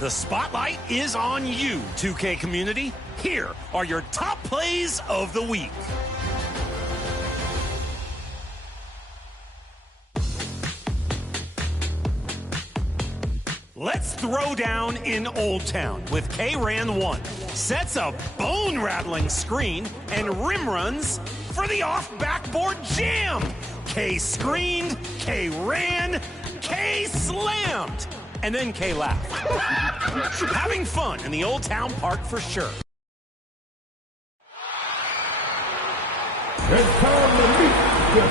The spotlight is on you, 2K community. Here are your top plays of the week. Let's throw down in Old Town with K-Ran 1. Sets a bone-rattling screen and rim runs for the off-backboard jam. K screened, K ran, K slammed, and then K laughed. Having fun in the Old Town Park for sure. It's time to meet the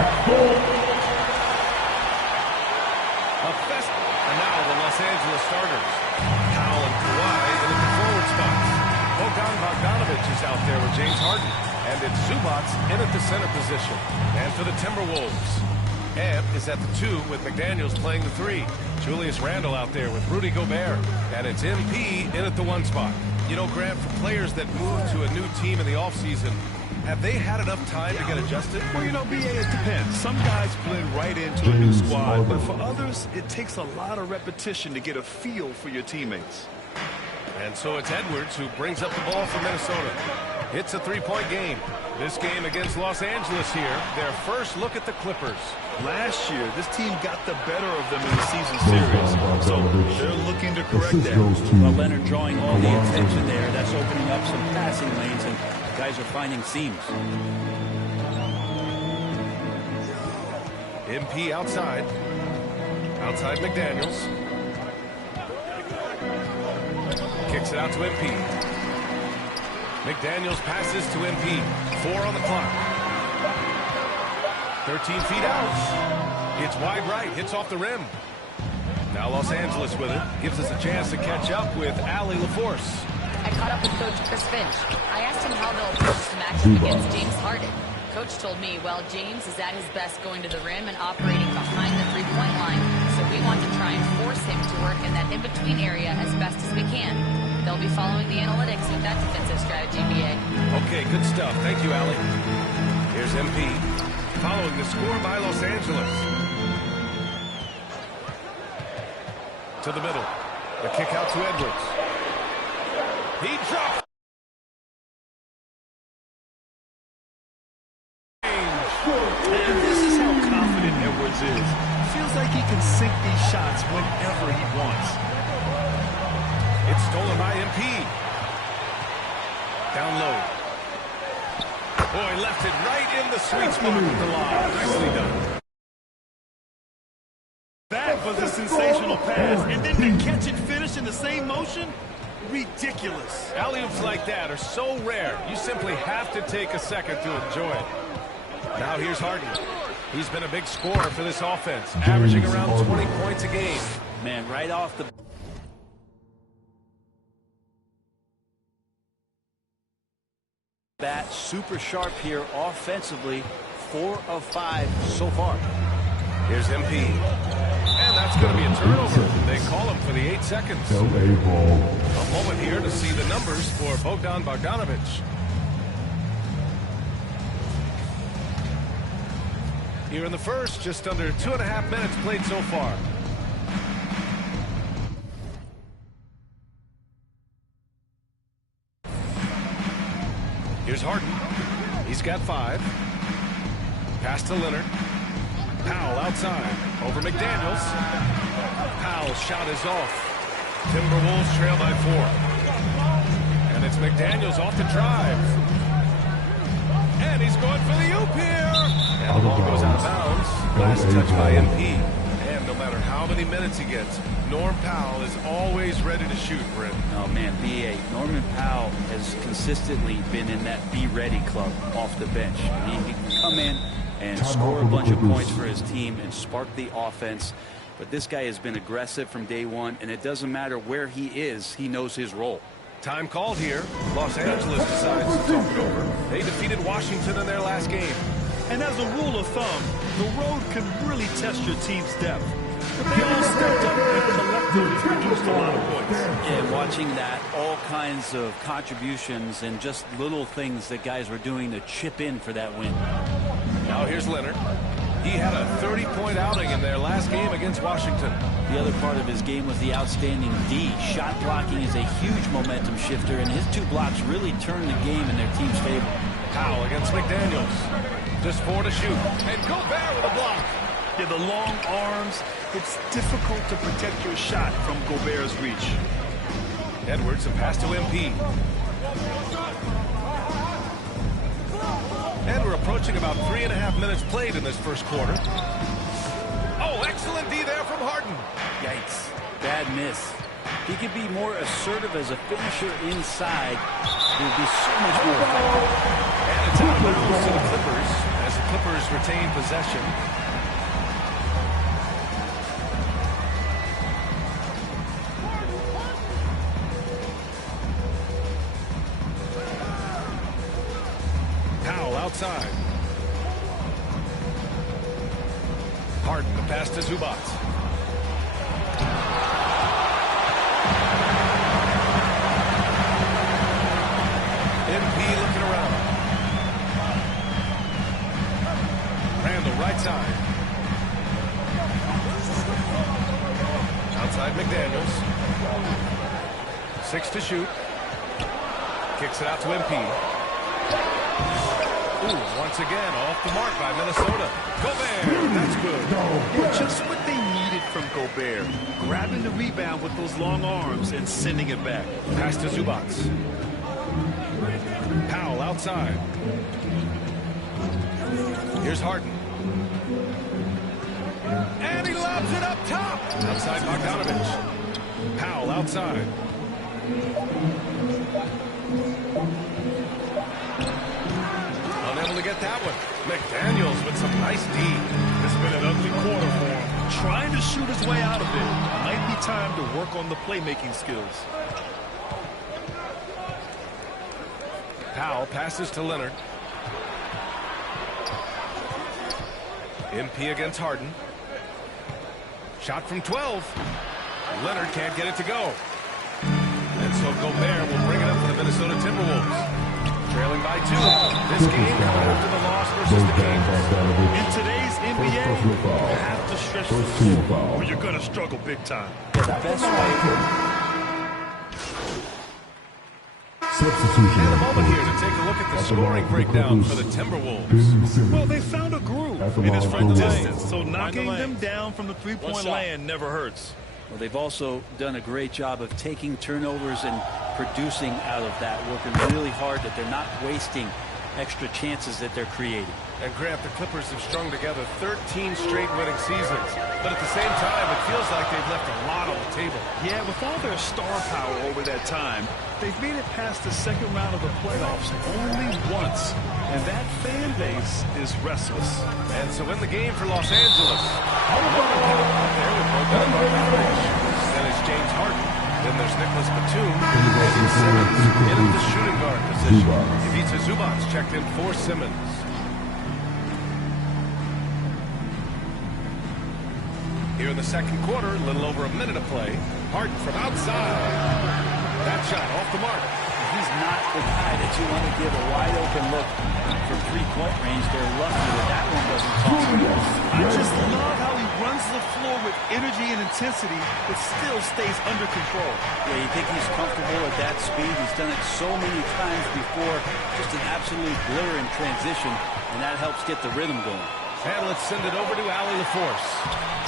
Apple. And now the Los Angeles starters. Powell and Kawhi in the forward spots. Bogdan Bogdanovic is out there with James Harden. And it's Zubac in at the center position. And for the Timberwolves, Ebb is at the 2 with McDaniels playing the 3. Julius Randle out there with Rudy Gobert. And it's MP in at the 1 spot. You know, Grant, for players that move to a new team in the offseason, have they had enough time to get adjusted? Well, you know, BA, it depends. Some guys blend right into a new squad, but for others, it takes a lot of repetition to get a feel for your teammates. And so it's Edwards who brings up the ball for Minnesota. It's a 3-point game. This game against Los Angeles here, their first look at the Clippers. Last year, this team got the better of them in the season series, so they're looking to correct that. Well, Leonard drawing all the attention there. That's opening up some passing lanes, and guys are finding seams. MP outside. Outside McDaniels. Kicks it out to MP. McDaniels passes to MP. 4 on the clock. 13 feet out. It's wide right. Hits off the rim. Now Los Angeles with it. Gives us a chance to catch up with Allie LaForce. I caught up with Coach Chris Finch. I asked him how they'll approach some action against James Harden. Coach told me, well, James is at his best going to the rim and operating behind the three-point line, so we want to try and force him to work in that in-between area as best as we can. They'll be following the analytics with that defensive strategy, BA. Okay, good stuff. Thank you, Allie. Here's MP, following the score by Los Angeles. To the middle. The kick out to Edwards. He dropped. And this is how confident Edwards is. Feels like he can sink these shots whenever he wants. It's stolen by MP. Down low. Boy, left it right in the sweet spot with the lob. Nicely done. That was a sensational pass. And then to catch and finish in the same motion? Ridiculous. Alley-oops like that are so rare, you simply have to take a second to enjoy it. Now here's Harden. He's been a big scorer for this offense, averaging around 20 points a game. Man, right off the bat, super sharp here offensively. 4 of 5 so far. Here's MP. And that's going to be a turnover. They call him for the 8 seconds. A moment here to see the numbers for Bogdan Bogdanovic. Here in the first, just under 2.5 minutes played so far. Here's Harden. He's got 5. Pass to Leonard. Powell outside. Over McDaniels. Powell's shot is off. Timberwolves trail by 4. And it's McDaniels off the drive. And he's going for the oop here. And the ball goes out of bounds. Last touch by MP. And no matter how many minutes he gets, Norm Powell is always ready to shoot, Brent. Oh, man, BA. Norman Powell has consistently been in that be-ready club off the bench. He can come in and score a bunch of points for his team and spark the offense. But this guy has been aggressive from day one, and it doesn't matter where he is, he knows his role. Time called here. Los Angeles decides to talk it over. They defeated Washington in their last game. And as a rule of thumb, the road can really test your team's depth. But they all stepped up and collectively produced a lot of points. Yeah, watching that, all kinds of contributions and just little things that guys were doing to chip in for that win. Now here's Leonard. He had a 30-point outing in their last game against Washington. The other part of his game was the outstanding D. Shot blocking is a huge momentum shifter, and his 2 blocks really turned the game in their team's favor. Powell against McDaniels. Just 4 to shoot. And Gobert with a block. Yeah, the long arms, it's difficult to protect your shot from Gobert's reach. Edwards, a pass to MP. And we're approaching about 3.5 minutes played in this first quarter. Oh, excellent D there from Harden. Yikes. Bad miss. He could be more assertive as a finisher inside. He would be so much more effective. And it's out of bounds to the Clippers as the Clippers retain possession. Powell outside. Harden, the pass to Zubac. MP looking around. Randall, right side. Outside McDaniels. 6 to shoot. Kicks it out to MP. Ooh, once again, off the mark by Minnesota. Gobert, that's good. Yeah, just what they needed from Gobert. Grabbing the rebound with those long arms and sending it back. Pass to Zubac. Powell outside. Here's Harden. And he lobs it up top. Outside Bogdanovich. Powell outside. Unable to get that one. McDaniels with some nice D. It's been an ugly quarter for him. Trying to shoot his way out of it. Might be time to work on the playmaking skills. Powell passes to Leonard. MP against Harden. Shot from 12. Leonard can't get it to go. And so Gobert will bring it up for the Minnesota Timberwolves. Trailing by 2. This game coming after the loss versus the Kings. In today's NBA, you have to stretch the floor or you're going to struggle big time. The best way. Substitution. And a moment here to take a look at the scoring breakdown for the Timberwolves. Well, they found a groove in his front distance, so knocking them down from the three-point land never hurts. Well, they've also done a great job of taking turnovers and producing out of that, working really hard that they're not wasting extra chances that they're creating. And Grant, the Clippers have strung together 13 straight winning seasons. But at the same time, it feels like they've left a lot on the table. Yeah, with all their star power over that time, they've made it past the second round of the playoffs only once. And that fan base is restless. And so in the game for Los Angeles, there with Bogdanovich. Then it's James Harden. Then there's Nicholas Batum. And Simmons in at the shooting guard position. Ivica Zubac checked in for Simmons. Here in the second quarter, a little over a minute of play. Harden from outside. That shot off the mark. He's not the guy that you want to give a wide open look from three-point range. They're lucky that that one doesn't fall. I just love how he runs the floor with energy and intensity, but still stays under control. Yeah, you think he's comfortable at that speed. He's done it so many times before. Just an absolute blur in transition, and that helps get the rhythm going. And let's send it over to Allie LaForce.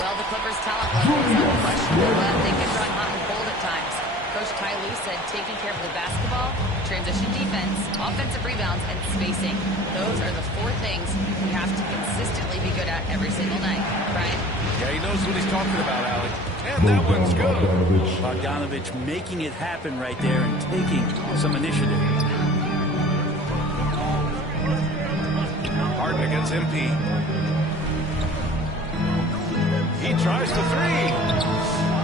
Well, the Clippers' talent level is unquestionable, but they can run hot and cold at times. Coach Ty Lue said taking care of the basketball, transition defense, offensive rebounds, and spacing. Those are the 4 things we have to consistently be good at every single night. Brian? Yeah, he knows what he's talking about, Allie. And that one's good. Bogdanovich making it happen right there and taking some initiative. Harden against MP. He tries the 3.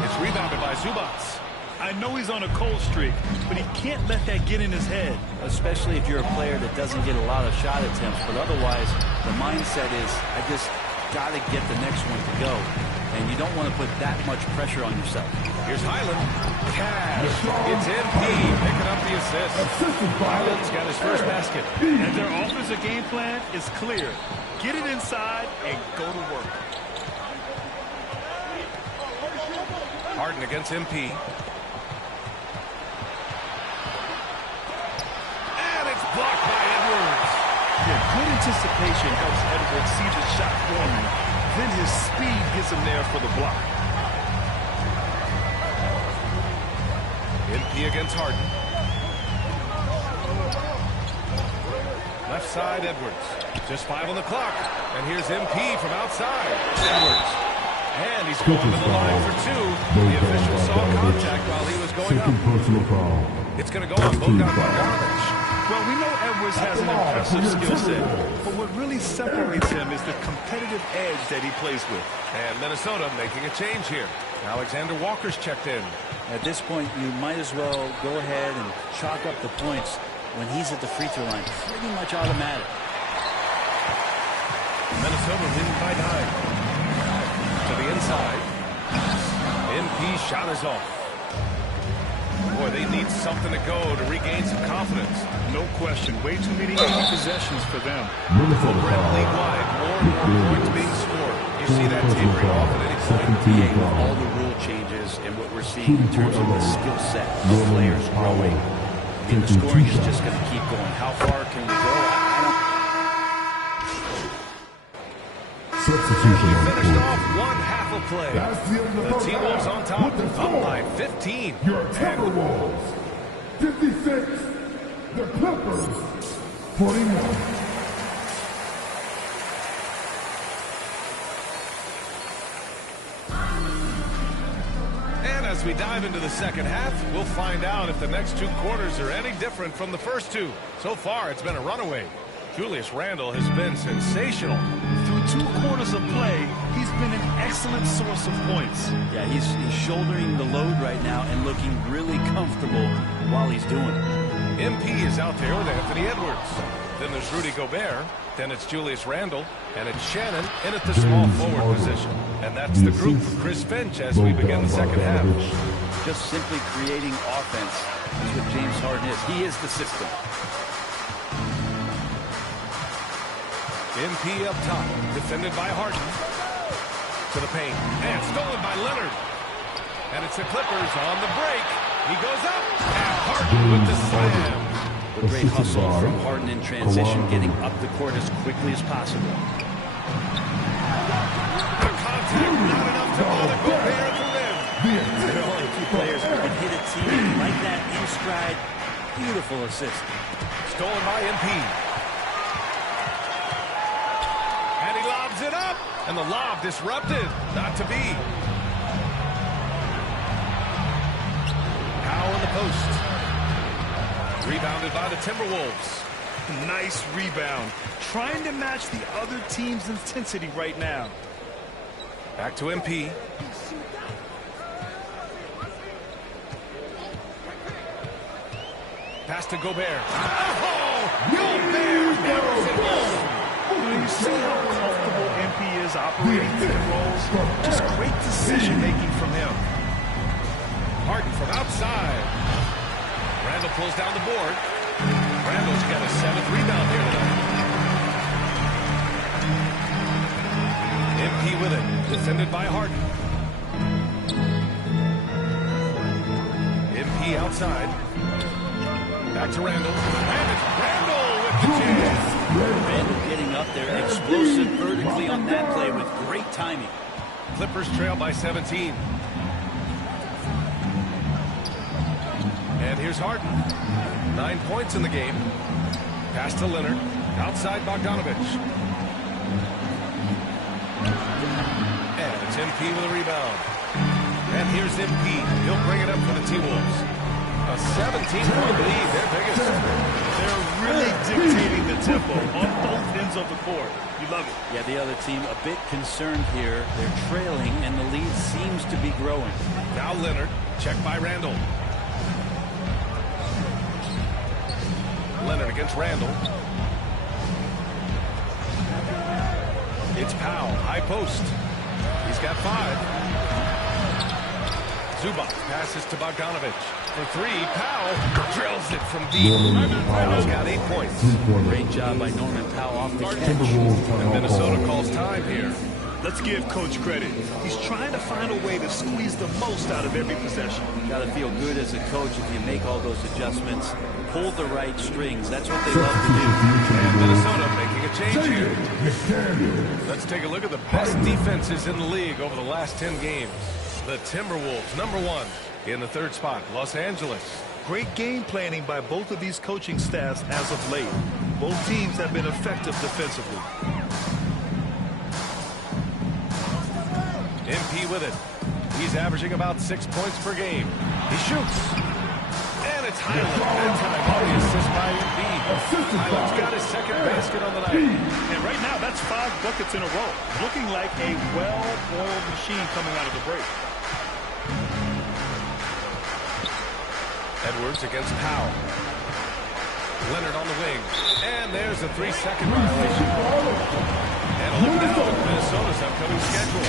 It's rebounded by Zubac. I know he's on a cold streak, but he can't let that get in his head. Especially if you're a player that doesn't get a lot of shot attempts. But otherwise, the mindset is, I just got to get the next one to go. and you don't want to put that much pressure on yourself. Here's Highland. Cash. It's MP picking up the assist. Highland's got his first basket. And their offensive game plan is clear. Get it inside and go to work. Harden against MP. And it's blocked by Edwards. Yeah, good anticipation helps Edwards see the shot forming. Then his speed gets him there for the block. MP against Harden. Left side, Edwards. Just 5 on the clock. And here's MP from outside. Edwards. And he's going to the line for 2. The official saw contact while he was going up. Personal foul. It's going to go on Bogdan Bogdanovic. Well, we know Edwards has an impressive skill set, but what really separates him is the competitive edge that he plays with. And Minnesota making a change here. Alexander Walker's checked in. At this point, you might as well go ahead and chalk up the points when he's at the free throw line. Pretty much automatic. Minnesota leading by 9. To the inside. MP shot is off. Boy, they need something to go to regain some confidence. No question. Way too many empty possessions for them. Brent league-wide, more and more points being scored. You see that tapering off at any point. With all the rule changes and what we're seeing in terms of the skill set of players growing, I mean, the scoring is just going to keep going. How far can we go? Substitution. Finished off one half of play. The T-Wolves on top, up by 15. Your Timberwolves. 56. The Clippers. 41. And as we dive into the second half, we'll find out if the next 2 quarters are any different from the first 2. So far, it's been a runaway. Julius Randle has been sensational. Through 2 quarters of play, he's been an excellent source of points. Yeah, he's shouldering the load right now and looking really comfortable while he's doing it. MP is out there with Anthony Edwards. Then there's Rudy Gobert. Then it's Julius Randle. And it's Shannon in at the small forward position. And that's the group for Chris Finch as we begin the second half. Just simply creating offense is what James Harden is. He is the system. MP up top, defended by Harden. To the paint, and stolen by Leonard. And it's the Clippers on the break. He goes up, and Harden with the slam. Great hustle from Harden in transition, getting up the court as quickly as possible. The contact, not enough to bother Gobert at the rim. There are only 2 players who can hit a team like that in stride. Beautiful assist. Stolen by MP. It up, and the lob disrupted. Not to be. Powell in the post. Rebounded by the Timberwolves. Nice rebound. Trying to match the other team's intensity right now. Back to MP. Pass to Gobert. Oh! Gobert nails it home. You see how comfortable MP is operating pick and rolls? Just great decision-making from him. Harden from outside. Randle pulls down the board. Randle's got a 7th rebound here tonight. MP with it. Defended by Harden. MP outside. Back to Randle. And it's Randle with the jam. Randle getting up there, explosive vertically on that play with great timing. Clippers trail by 17. And here's Harden. 9 points in the game. Pass to Leonard. Outside Bogdanovic. And it's MP with a rebound. And here's MP. He'll bring it up for the T-Wolves. A 17-point lead, their biggest. They're really dictating the tempo on both ends of the court. You love it. Yeah, the other team a bit concerned here. They're trailing, and the lead seems to be growing. Now Leonard, checked by Randle. Leonard against Randle. It's Powell, high post. He's got 5. Zubac passes to Bogdanovich. For 3, Powell drills it from deep. Powell's got 8 points. Great job by Norman Powell off the catch. And Minnesota calls time here. Let's give Coach credit. He's trying to find a way to squeeze the most out of every possession. Got to feel good as a coach if you make all those adjustments, pull the right strings. That's what they love to do. And Minnesota making a change here. Let's take a look at the best defenses in the league over the last 10 games. The Timberwolves, number 1 in the 3rd spot. Los Angeles. Great game planning by both of these coaching staffs as of late. Both teams have been effective defensively. MP with it. He's averaging about 6 points per game. He shoots. And it's Highland. That time on the assist by MP. Highland's got his 2nd basket on the night. And right now, that's 5 buckets in a row. Looking like a well-oiled machine coming out of the break. Edwards against Powell. Leonard on the wing. And there's a 3-second violation. And a look now at Minnesota's upcoming schedule.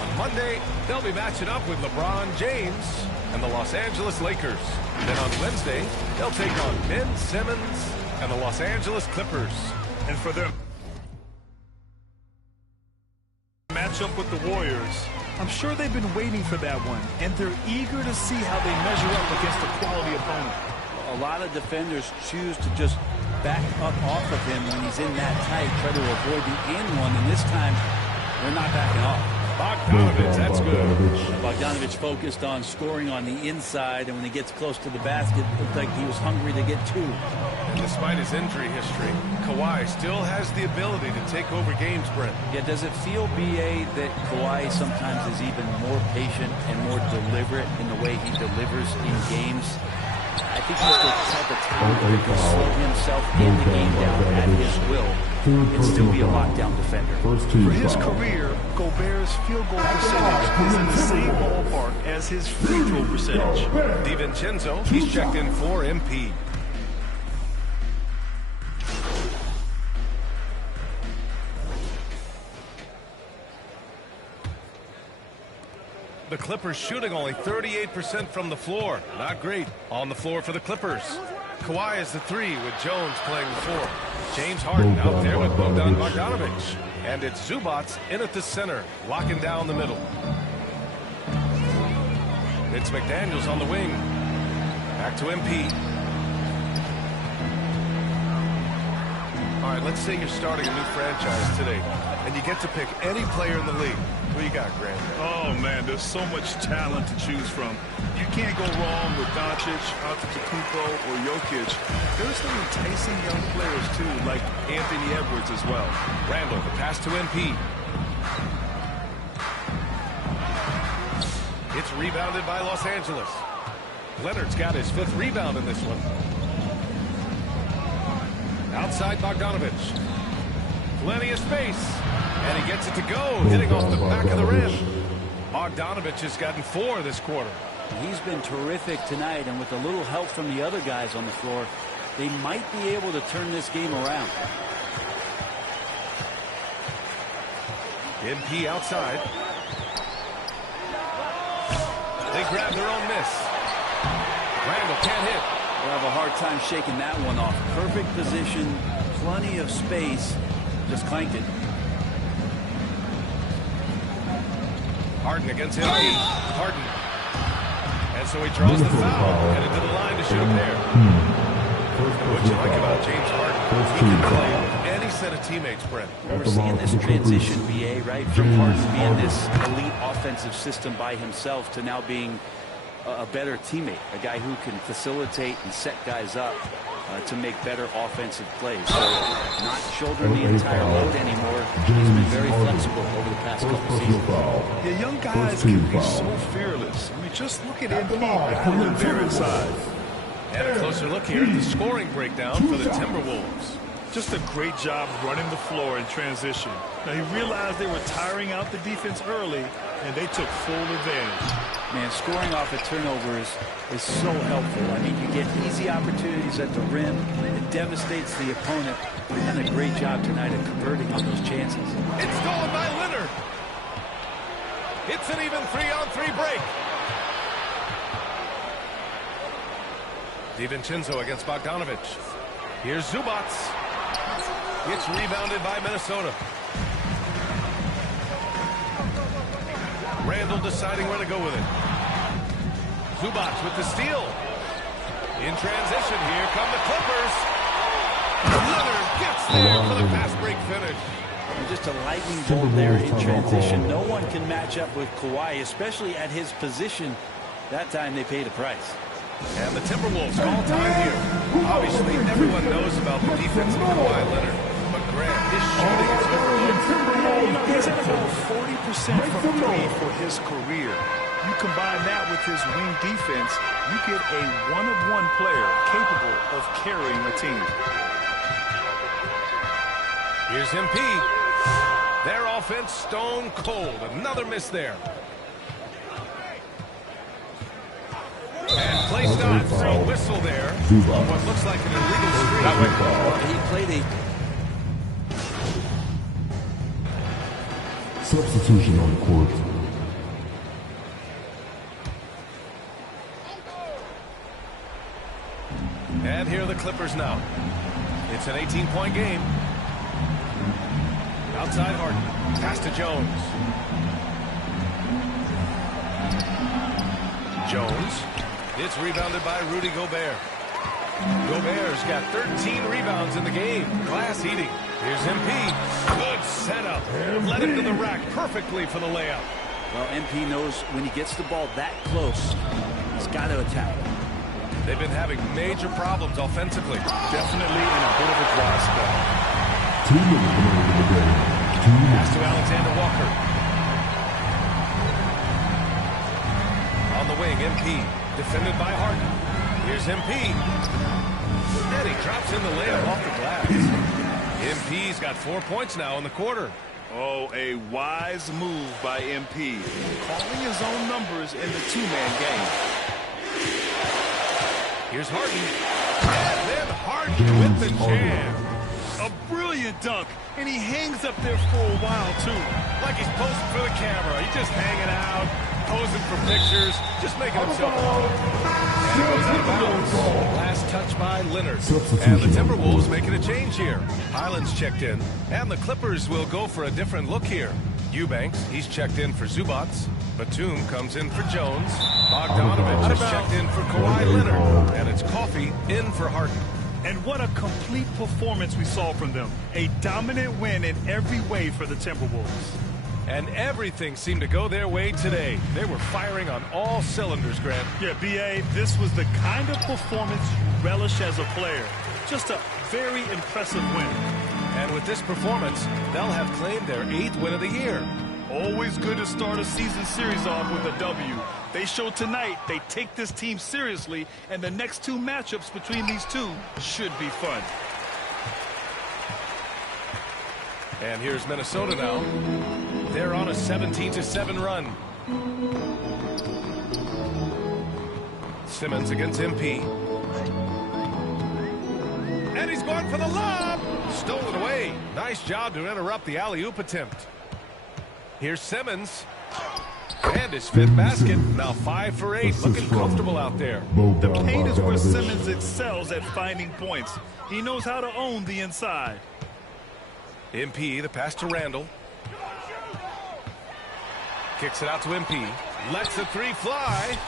On Monday, they'll be matching up with LeBron James and the Los Angeles Lakers. Then on Wednesday, they'll take on Ben Simmons and the Los Angeles Clippers. And for their matchup with the Warriors, I'm sure they've been waiting for that one, and they're eager to see how they measure up against a quality opponent. A lot of defenders choose to just back up off of him when he's in that tight, try to avoid the and one, and this time they're not backing off. Bogdanovich, that's good. Bogdanovich focused on scoring on the inside, and when he gets close to the basket, it looked like he was hungry to get 2. And despite his injury history, Kawhi still has the ability to take over games, Brent. Yeah, does it feel, B.A., that Kawhi sometimes is even more patient and more deliberate in the way he delivers in games? I think he's the type of talent that can slow himself in the game down at his will and still be a lockdown defender. For his career, Gobert's field goal percentage is in the same ballpark as his free throw percentage. DiVincenzo, he's checked in for MP. The Clippers shooting only 38% from the floor. Not great on the floor for the Clippers. Kawhi is the 3 with Jones playing the 4. James Harden out there with Bogdan Bogdanovich. And it's Zubac in at the center, locking down the middle. It's McDaniels on the wing. Back to MP. All right, let's say you're starting a new franchise today, and you get to pick any player in the league. Who you got, Grant? Oh, man, there's so much talent to choose from. You can't go wrong with Doncic, Antetokounmpo, or Jokic. There's some enticing young players, too, like Anthony Edwards as well. Randall, the pass to MP. It's rebounded by Los Angeles. Leonard's got his 5th rebound in this one. Outside Bogdanovich. Plenty of space. And he gets it to go, hitting off the back of the rim. Bogdanovich has gotten 4 this quarter. He's been terrific tonight, and with a little help from the other guys on the floor, they might be able to turn this game around. MP outside. They grab their own miss. Randall can't hit. They'll have a hard time shaking that one off. Perfect position, plenty of space, just clanked it. Harden against MP. Harden. And so he draws the foul. Headed to the line to shoot a pair. What you like about James Harden? He can play with any set of teammates, Brent. We're seeing this transition, BA, right? From Harden being this elite offensive system by himself to now being a better teammate. A guy who can facilitate and set guys up to make better offensive plays. So not shouldering the entire load anymore. He's been very flexible over the past couple seasons. Yeah, young guys can be so fearless. I mean, just look at MP pulling there inside. And a closer look here at the scoring breakdown for the Timberwolves. Just a great job running the floor in transition. Now, he realized they were tiring out the defense early, and they took full advantage. Man, scoring off of turnovers is so helpful. I mean, you get easy opportunities at the rim. It devastates the opponent. They've done a great job tonight of converting on those chances. It's stolen by Leonard. It's an even 3-on-3 break. DiVincenzo against Bogdanovich. Here's Zubats. It's rebounded by Minnesota. Randall deciding where to go with it. Zubats with the steal. In transition, here come the Clippers. Leonard gets there for the fast break finish. And just a lightning bolt there in transition. No one can match up with Kawhi, especially at his position. That time they paid a price. And the Timberwolves call time here. Obviously, everyone knows about the defense of Kawhi Leonard. But Grant, his shooting is overlooked. He's at about 40% from three for his career. You combine that with his wing defense, you get a one-of-one player capable of carrying a team. Here's MP. Their offense stone cold. Another miss there. And Klay stops. A whistle there. What looks like an illegal screen. He played a substitution on the court. And here are the Clippers now. It's an 18-point game. Outside Harden. Pass to Jones. Jones. It's rebounded by Rudy Gobert. Gobert's got 13 rebounds in the game. Glass eating. Here's MP. Good setup. Led him to the rack perfectly for the layup. Well, MP knows when he gets the ball that close, he's got to attack. They've been having major problems offensively. Definitely in a bit of a dry spell. 2 minutes remaining in the game. Pass to Alexander Walker. On the wing, MP. Defended by Harden. Here's MP. And he drops in the layup off the glass. MP's got 4 points now in the quarter. Oh, a wise move by MP. Calling his own numbers in the two-man game. Here's Harden. And then Harden with the jam. A brilliant dunk, and he hangs up there for a while, too. Like he's posing for the camera. He's just hanging out, posing for pictures, just making himself look. And it goes out of bounds. Last touch by Leonard. And the Timberwolves making a change here. Highlands checked in, and the Clippers will go for a different look here. Eubanks, he's checked in for Zubats. Batum comes in for Jones. Bogdanovich is checked in for Kawhi Leonard. And it's Coffee in for Harden. And what a complete performance we saw from them. A dominant win in every way for the Timberwolves. And everything seemed to go their way today. They were firing on all cylinders, Grant. Yeah, B.A., this was the kind of performance you relish as a player. Just a very impressive win. And with this performance, they'll have claimed their 8th win of the year. Always good to start a season series off with a W. They showed tonight they take this team seriously, and the next 2 matchups between these two should be fun. And here's Minnesota now. They're on a 17-7 run. Simmons against MP. And he's going for the lob. Stolen away. Nice job to interrupt the alley-oop attempt. Here's Simmons. And his 5th basket. Now 5 for 8. Looking comfortable out there. The paint is where Simmons excels at finding points. He knows how to own the inside. MP, the pass to Randall. Kicks it out to MP. Lets the 3 fly.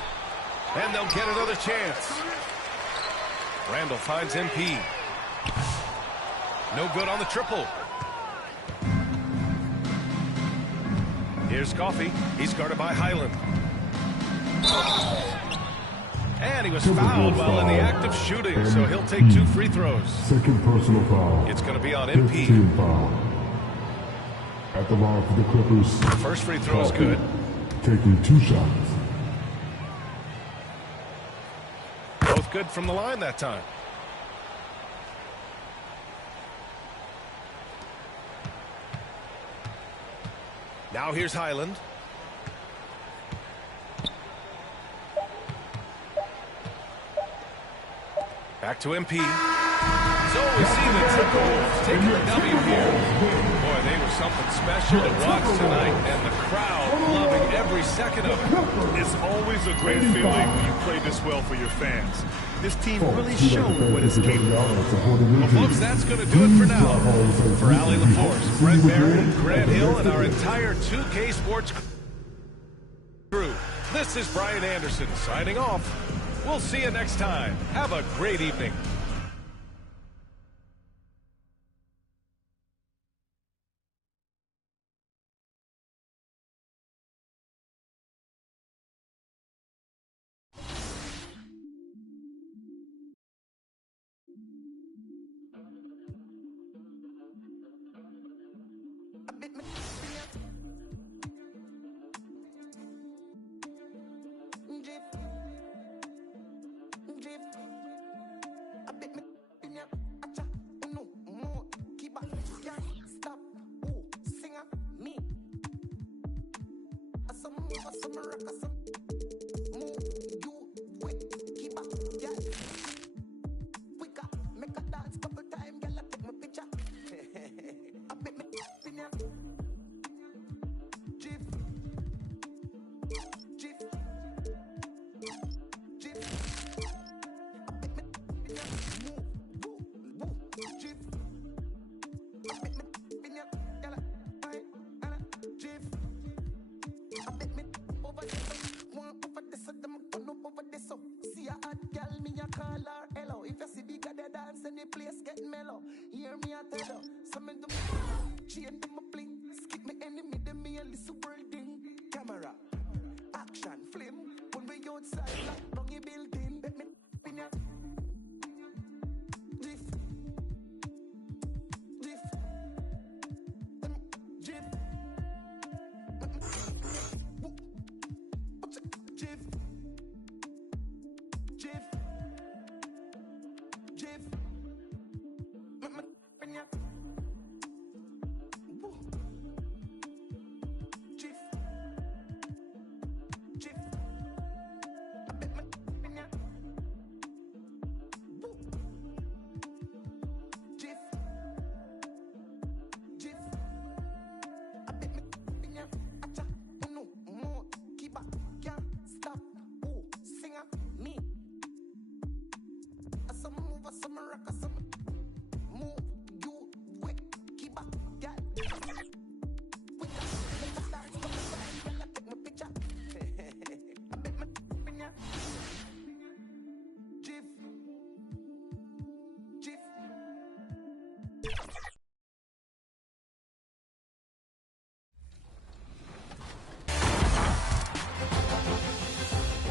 And they'll get another chance. Randall finds MP. No good on the triple. Here's Coffee. He's guarded by Highland. And he was fouled while in the act of shooting, so he'll take 2 free throws. Second personal foul. It's going to be on MP. Team foul. At the line for the Clippers. First free throw is good. Taking 2 shots. Both good from the line that time. Now here's Highland. Back to MP. So we see the Timberwolves taking the W here. Boy, they were something special to watch tonight, and the crowd loving every second of it. It's always a great feeling when you play this well for your fans. This team really showed what it's capable of. Well, folks, that's going to do it for now. For Allie LaForce, Brent Barron, Grant Hill, and our entire 2K Sports crew, this is Brian Anderson signing off. We'll see you next time. Have a great evening.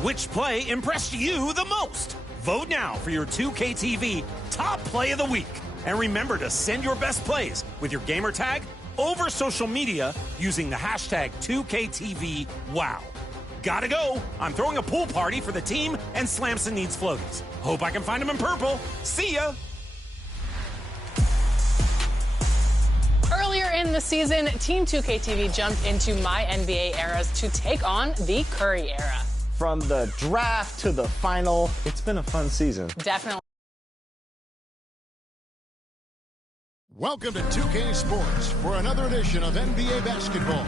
Which play impressed you the most? Vote now for your 2KTV Top Play of the Week. And remember to send your best plays with your gamer tag over social media using the hashtag 2KTVWow. Gotta go. I'm throwing a pool party for the team, and Slamson needs floaties. Hope I can find them in purple. See ya. Earlier in the season, Team 2KTV jumped into my NBA eras to take on the Curry era. From the draft to the final, it's been a fun season. Definitely. Welcome to 2K Sports for another edition of NBA Basketball.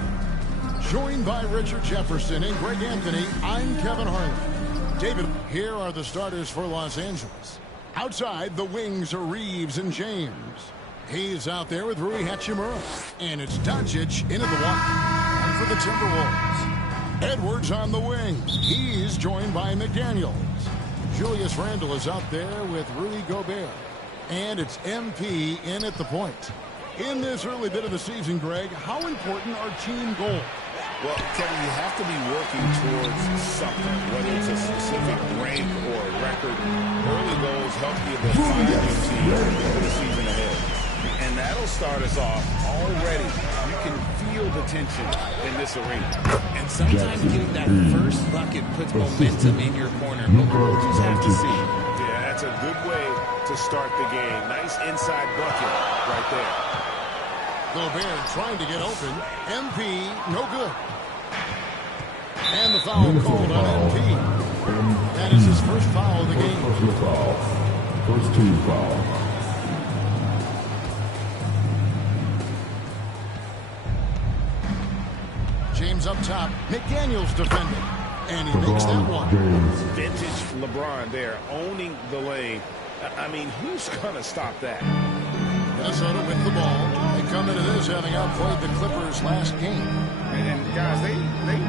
Joined by Richard Jefferson and Greg Anthony, I'm Kevin Harlan. David, here are the starters for Los Angeles. Outside, the wings are Reeves and James. He's out there with Rui Hachimura. And it's Doncic into the water. And for the Timberwolves, Edwards on the wing. He's joined by McDaniels. Julius Randle is out there with Rudy Gobert. And it's MP in at the point. In this early bit of the season, Greg, how important are team goals? Well, Kevin, you have to be working towards something, whether it's a specific rank or a record. Early goals help you define your team for the season ahead. And that'll start us off already. You can feel the tension in this arena. And sometimes getting that first bucket puts momentum in your corner. But we'll just have to see. Yeah, that's a good way to start the game. Nice inside bucket right there. Gobert trying to get open. MP, no good. And the foul called on MP. That is his first foul of the game. First team foul. top. McDaniels defending. And he makes that one. Vintage LeBron there, owning the lane. I mean, who's going to stop that? Minnesota with the ball. They come into this having outplayed the Clippers last game. And guys, they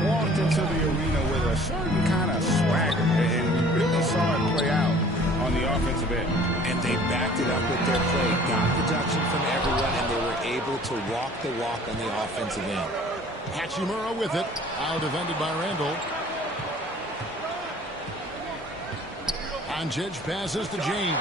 walked into the arena with a certain kind of swagger. And we really saw it play out on the offensive end. And they backed it up with their play. Got production from everyone, and they were able to walk the walk on the offensive end. Hachimura with it. Out defended by Randall. Doncic passes to James.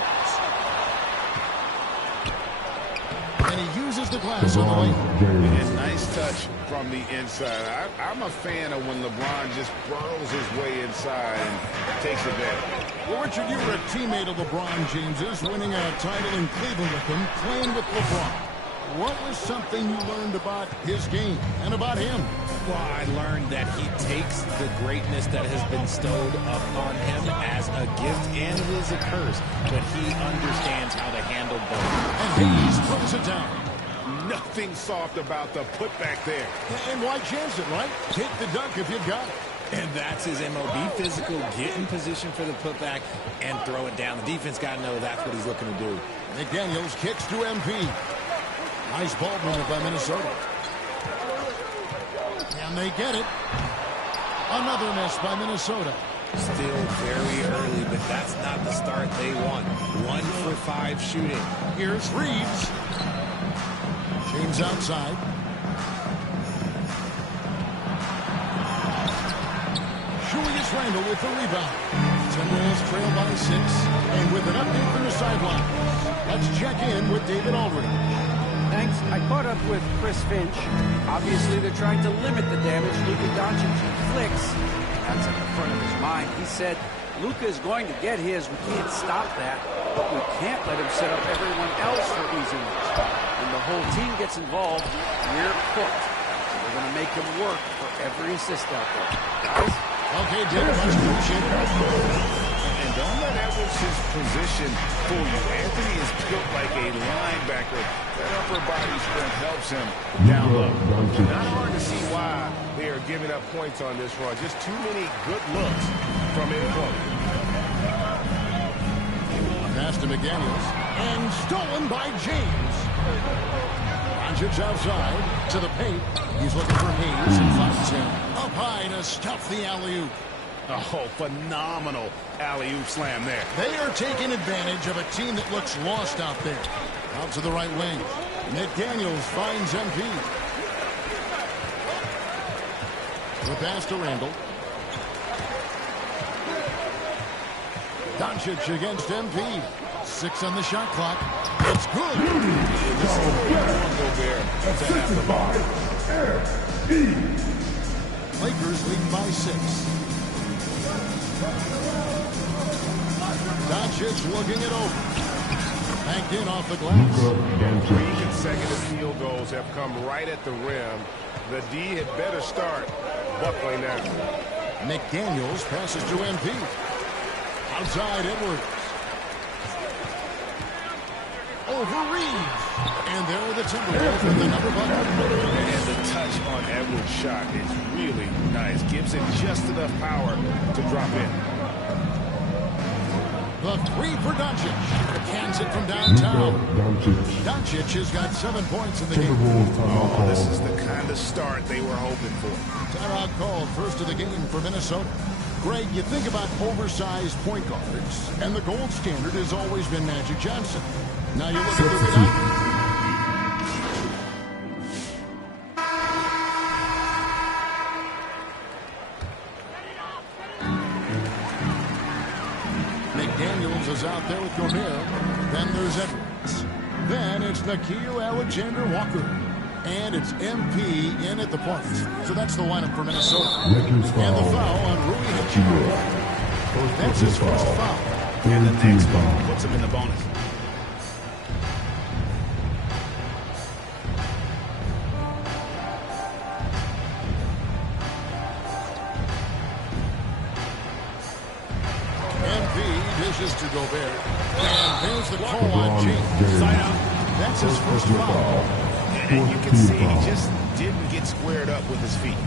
And he uses the glass on the way. And nice touch from the inside. I'm a fan of when LeBron just burrows his way inside and takes advantage. Well, Richard, you were a teammate of LeBron James's, winning a title in Cleveland with him, playing with LeBron. What was something you learned about his game and about him? Well, I learned that he takes the greatness that has been bestowed upon him as a gift, and it is a curse, but he understands how to handle both. And Hayes throws it down. Nothing soft about the putback there. And why chance it, right? Take the dunk if you've got it. And that's his MO. Be physical, get in position for the putback, and throw it down. The defense got to know that's what he's looking to do. McDaniels kicks to MP. Nice ball movement by Minnesota. And they get it. Another miss by Minnesota. Still very early, but that's not the start they want. 1 for 5 shooting. Here's Reeves. James outside. Julius Randle with the rebound. Timberwolves trail by 6. And with an update from the sideline, let's check in with David Aldridge. Thanks. I caught up with Chris Finch. Obviously, they're trying to limit the damage Luka Doncic inflicts. That's at the front of his mind. He said, Luka is going to get his. We can't stop that, but we can't let him set up everyone else for easy ones. When the whole team gets involved, we're cooked. So we're going to make him work for every assist out there. Guys? Okay, David, much appreciated. And don't let Edwards' position fool you. Anthony is built like a linebacker. That upper body strength helps him down low. Not hard to see why they are giving up points on this run. Just too many good looks from in close. Pass to McDaniels. And stolen by James. Doncic outside to the paint. He's looking for Hayes and finds him. Up high to stuff the alley-oop. Oh, phenomenal alley-oop slam there. They are taking advantage of a team that looks lost out there. Out to the right wing. McDaniels finds MP. The pass to Randall. Doncic against MP. 6 on the shot clock. It's good. Lakers lead by 6. Doncic looking it over. Banked in off the glass. 3 consecutive field goals have come right at the rim. The D had better start buckling that. McDaniels passes to MP. Outside Edwards. Over Reeves. And there are the Timberwolves with another bucket. And the touch on Edwards' shot is really nice. Gives it just enough power to drop in. The 3 for Doncic. Cans it from downtown. Doncic has got 7 points in the game. Oh, this is the kind of start they were hoping for. Timeout called, first of the game for Minnesota. Greg, you think about oversized point guards, and the gold standard has always been Magic Johnson. Now you look at Luka Doncic. McDaniels is out there with Gobert. Then there's Edwards. Then it's Nickeil Alexander-Walker. And it's MP in at the point. So that's the lineup for Minnesota. And the foul on Rui Hachimura. That's his first foul. And the next one puts him in the bonus. MP dishes to Gobert. And there's the call on James. That's his first foul. And you can see he just didn't get squared up with his feet.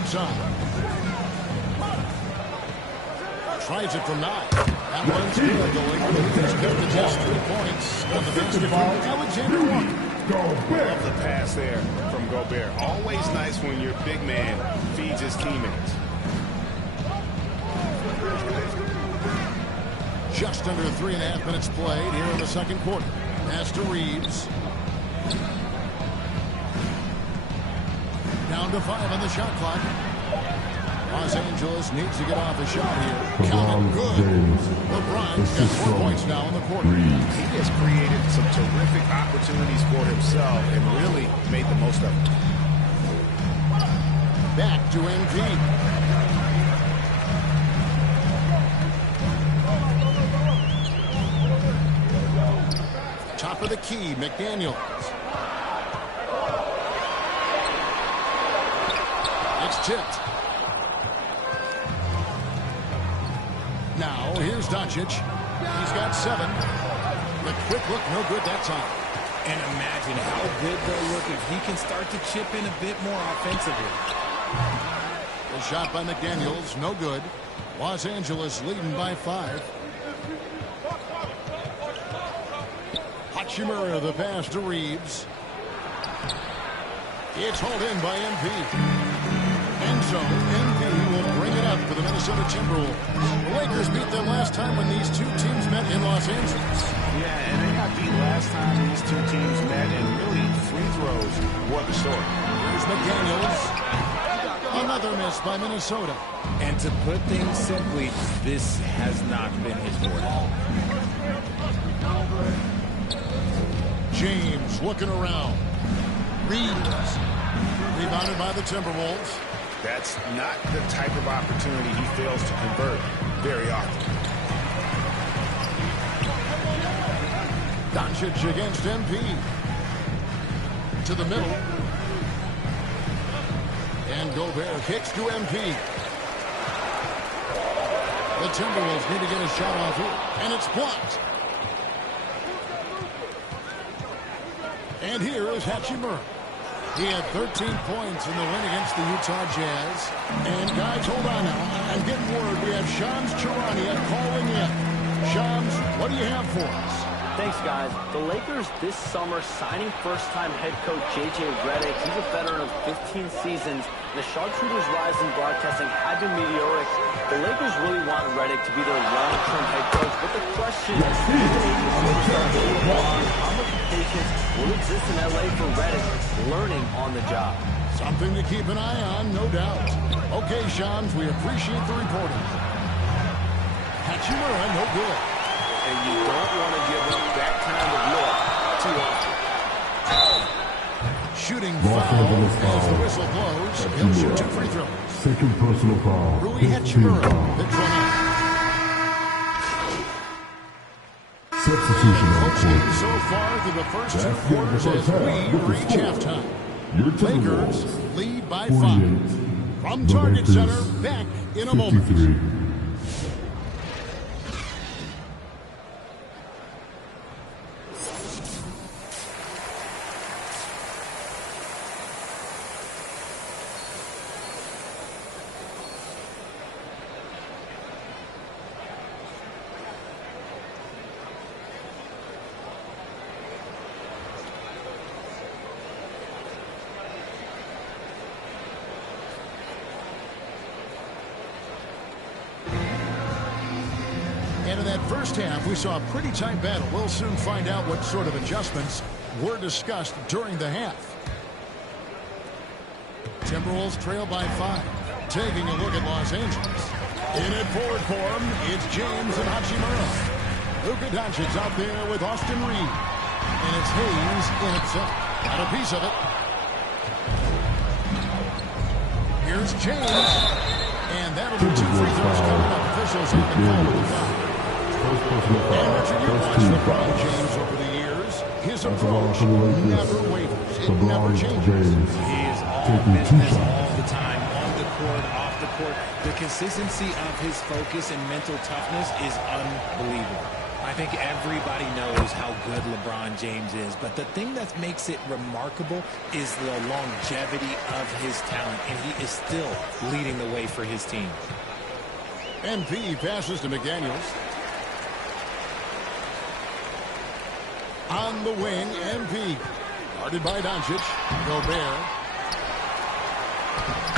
outside. Tries it from 9. That one's good going. He's cut to just 3 points on the basket from Alexander Walker. Love the pass there from Gobert. Always nice when your big man feeds his teammates. Just under 3.5 minutes played here in the second quarter. Pass to Reeves. Down to 5 on the shot clock. Los Angeles needs to get off a shot here. Count it good. LeBron's got 4 points now in the quarter. He has created some terrific opportunities for himself and really made the most of it. Back to MV. Top of the key, McDaniels. It's tipped. Now, here's Doncic. He's got 7. The quick look, no good that time. And imagine how good they'll look if he can start to chip in a bit more offensively. The shot by McDaniels, no good. Los Angeles leading by 5. Hachimura, the pass to Reeves. It's hauled in by MP. And so, MP will bring it up for the Minnesota Timberwolves. The Lakers beat them last time when these two teams met in Los Angeles. Yeah, and they got beat last time these two teams met, and really free throws were the story. Here's McDaniels. Another miss by Minnesota. And to put things simply, this has not been his forte. James looking around. Reeves. Rebounded by the Timberwolves. That's not the type of opportunity he fails to convert very often. Doncic against MP. To the middle. And Gobert kicks to MP. The Timberwolves need to get a shot off here. And it's blocked. And here is Hachimura. He had 13 points in the win against the Utah Jazz. And guys, hold on now. I'm getting word we have Shams Charania calling in. Shams, what do you have for us? Thanks, guys. The Lakers this summer signing first-time head coach J.J. Redick. He's a veteran of 15 seasons. The Sharpshooters' rise in broadcasting had been meteoric. The Lakers really want Redick to be their long-term head coach, but the question is, how much patience will exist in L.A. for Redick learning on the job? Something to keep an eye on, no doubt. Okay, Shams, we appreciate the reporting. Hachimura, no good. And you don't want to give up that kind of look too often. Shooting foul as the whistle blows. He'll shoot 2 free throws. Second personal foul. Rui Hachimura hits one out. Substitution on court. So far through the first 2 quarters as we reach halftime. Lakers lead by 5. From Target Center, back in a moment. And in that first half, we saw a pretty tight battle. We'll soon find out what sort of adjustments were discussed during the half. Timberwolves trail by 5. Taking a look at Los Angeles. In at forward for him, it's James and Hachimura. Luka Doncic out there with Austin Reeves. And it's Hayes in at center. Got a piece of it. Here's James. And that'll be 2 free throws coming up. Officials on the call with the foul. And Richard, you've watched LeBron James over the years. His approach never wavers. It never changes. He is all business all the time, on the court, off the court. The consistency of his focus and mental toughness is unbelievable. I I think everybody knows how good LeBron James is, but the thing that makes it remarkable is the longevity of his talent, and he is still leading the way for his team. MP passes to McDaniels. On the wing, MP. Guarded by Doncic. Gobert.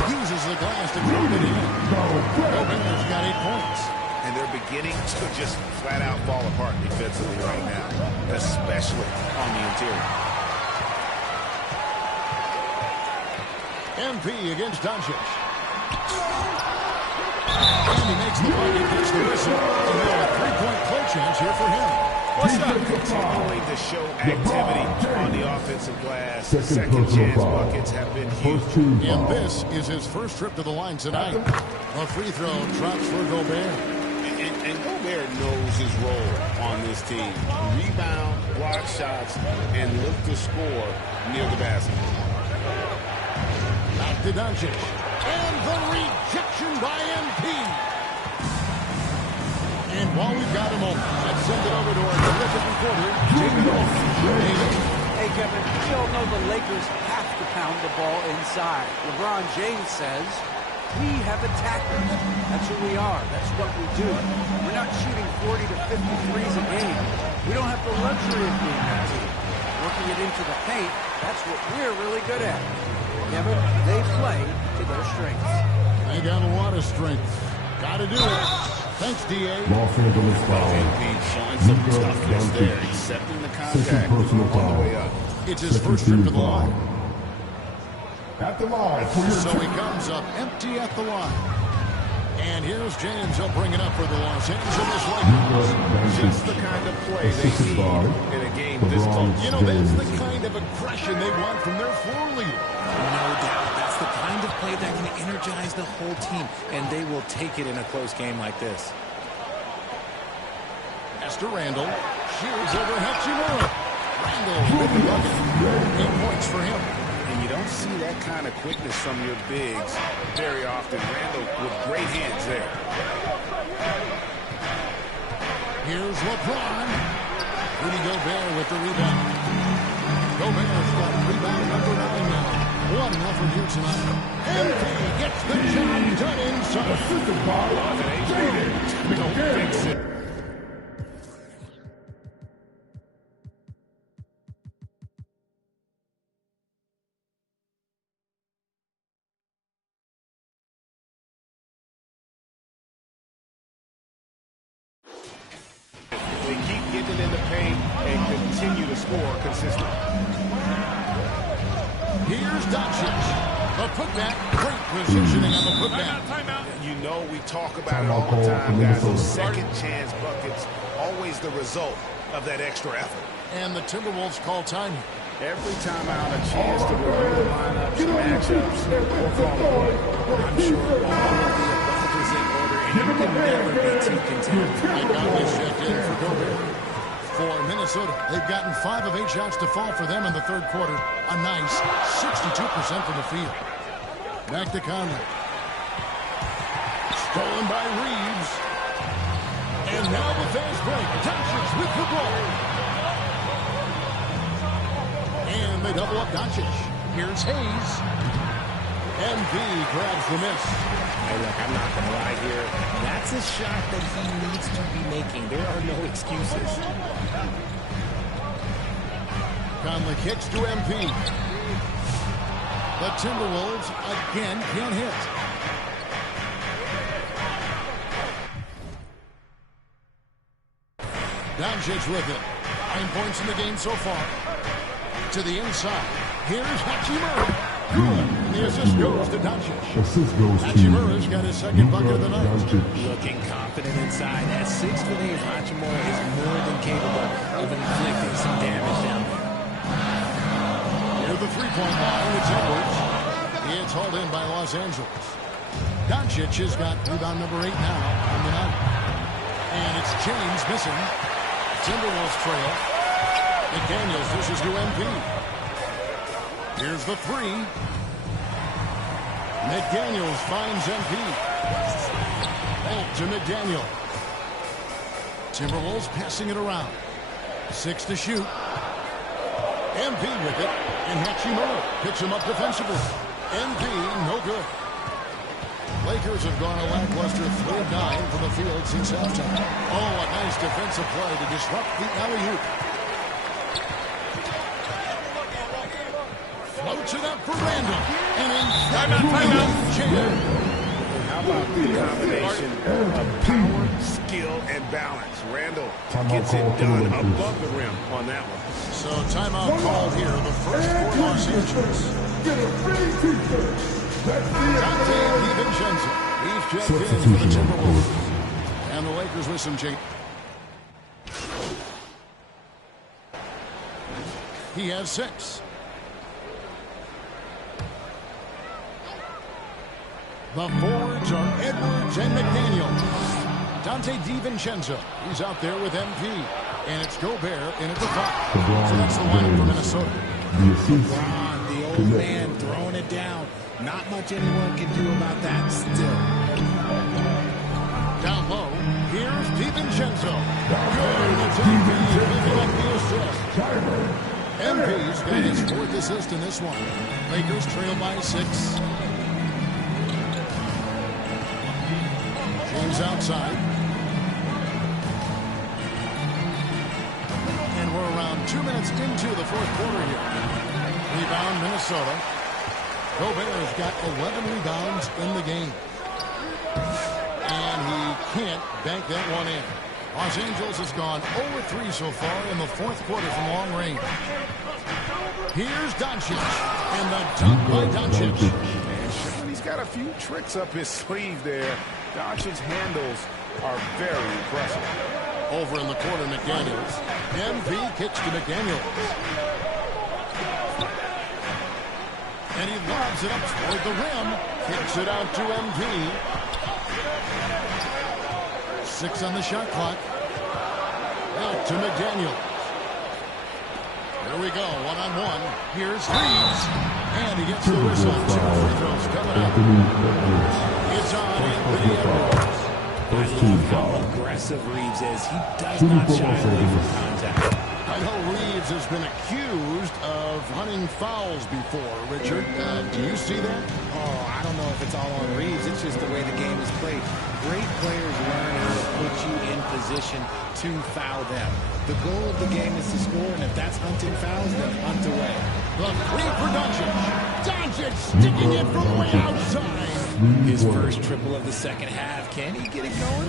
Uses the glass to drop it in. Gobert's got 8 points. And they're beginning to just flat out fall apart defensively right now, especially on the interior. MP against Doncic. And he makes the bucket, gets the whistle. And now a 3-point play chance here for him. What's up? Continuing to show activity on the offensive glass. Second chance buckets have been huge. And this is his first trip to the line tonight. A free throw drops for Gobert. And Gobert knows his role on this team. Rebound, block shots, and look to score near the basket. Back to Doncic. And the rejection by MP. And while we've got a moment, let's send it over to our terrific reporter, David Olson. Hey, Kevin, we all know the Lakers have to pound the ball inside. LeBron James says, we have attackers. That's who we are. That's what we do. We're not shooting 40 to 50 threes a game. We don't have the luxury of being that team. Working it into the paint, that's what we're really good at. Kevin, they play to their strengths. They got a lot of strength. Got to do it. Thanks, D.A. Los Angeles foul. Showing some toughness there. Accepting the contact on the way up. It's his first trip to the line. At the line. So he comes up empty at the line. And here's James. He'll bring it up for the Los Angeles Lakers. Just the kind of play they need in a game this close. You know, that's the kind of aggression they want from their floor leader. No doubt. That's the kind of play that can energize the whole team, and they will take it in a close game like this. Esther Randall shoots over Hachimura. Randall with the bucket. 8 points for him. And you don't see that kind of quickness from your bigs very often. Randall with great hands there. Here's LeBron. Rudy Gobert with the rebound. Gobert's got rebound number 9 now. What an effort here tonight. MP gets the job done inside. Assisted by Don't fix it. They keep getting in the paint and continue to score consistently. Here's Doncic. The putback. Great positioning on the putback. You know we talk about it all the time, guys. Those second chance buckets, always the result of that extra effort. And the Timberwolves call time. Every time out, a chance to review the lineups, matchups, or call a play. I'm sure all of the above is in order, and you can never be too content. And now he's checked in for Gobert. For Minnesota, they've gotten 5 of 8 shots to fall for them in the third quarter. A nice 62% from the field. Back to Conley. Stolen by Reeves. And now the fast break. Doncic with the ball. And they double up Doncic. Here's Hayes. MV grabs the miss. Hey, look, I'm not going to lie here. That's a shot that he needs to be making. There are no excuses. Conley kicks to MP. The Timberwolves again can't hit. Doncic with it. 9 points in the game so far. To the inside. Here's Hachimura. Good. And the assist goes to Doncic. Assist goes to Hachimura's got his second bucket of the night. Looking confident inside. At 6'8", Hachimura is more than capable of inflicting some damage down there. Near the three-point line, it's Edwards. It's hauled in by Los Angeles. Doncic has got rebound number 8 now on the night. And it's James missing. Timberwolves trail. McDaniels dishes to MP. Here's the 3. McDaniels finds MP. Back to McDaniel. Timberwolves passing it around. 6 to shoot. MP with it. And Hachimura picks him up defensively. MP, no good. Lakers have gone a lackluster 3 of 9 from the field since halftime. Oh, a nice defensive play to disrupt the alley-oop. Floats it up for Randall. And in How about the combination of power, skill, and balance? Randall gets it done above the rim on that one. So timeout called here. The first for Los Angeles. Dante DiVincenzo. He's checked in for the Timberwolves. And the Lakers with some change. He has 6. The forwards are Edwards and McDaniel. Dante DiVincenzo. He's out there with MP. And it's Gobert in at the 5. So that's the lineup for Minnesota. LeBron, the old man, throwing it down. Not much anyone can do about that still. Down low, here's DiVincenzo. Good, it's MP picking up the assist. MP's got his 4th assist in this one. Lakers trail by 6. James outside. And we're around 2 minutes into the 4th quarter here. Rebound, Minnesota. Gobert's got 11 rebounds in the game. And he can't bank that one in. Los Angeles has gone 0-3 so far in the 4th quarter from long range. Here's Doncic. And the dunk by Doncic. And he's got a few tricks up his sleeve there. Doncic's handles are very impressive. Over in the corner, McDaniels. MP kicks to McDaniels. And he lobs it up toward the rim. Kicks it out to MP. 6 on the shot clock. Out to McDaniels. Here we go, 1-on-1. Here's Reeves. And he gets the whistle. 2 free throws coming up. It's on Anthony Edwards. I love how aggressive Reeves is. He does not shy away from contact. I know Reeves has been accused of hunting fouls before, Richard. Do you see that? Oh, I don't know if it's all on Reeves. It's just the way the game is played. Great players learn how to put you in position to foul them. The goal of the game is to score, and if that's hunting fouls, then hunt away. The 3 for Doncic. Doncic sticking it from way outside. His first triple of the second half. Can he get it going?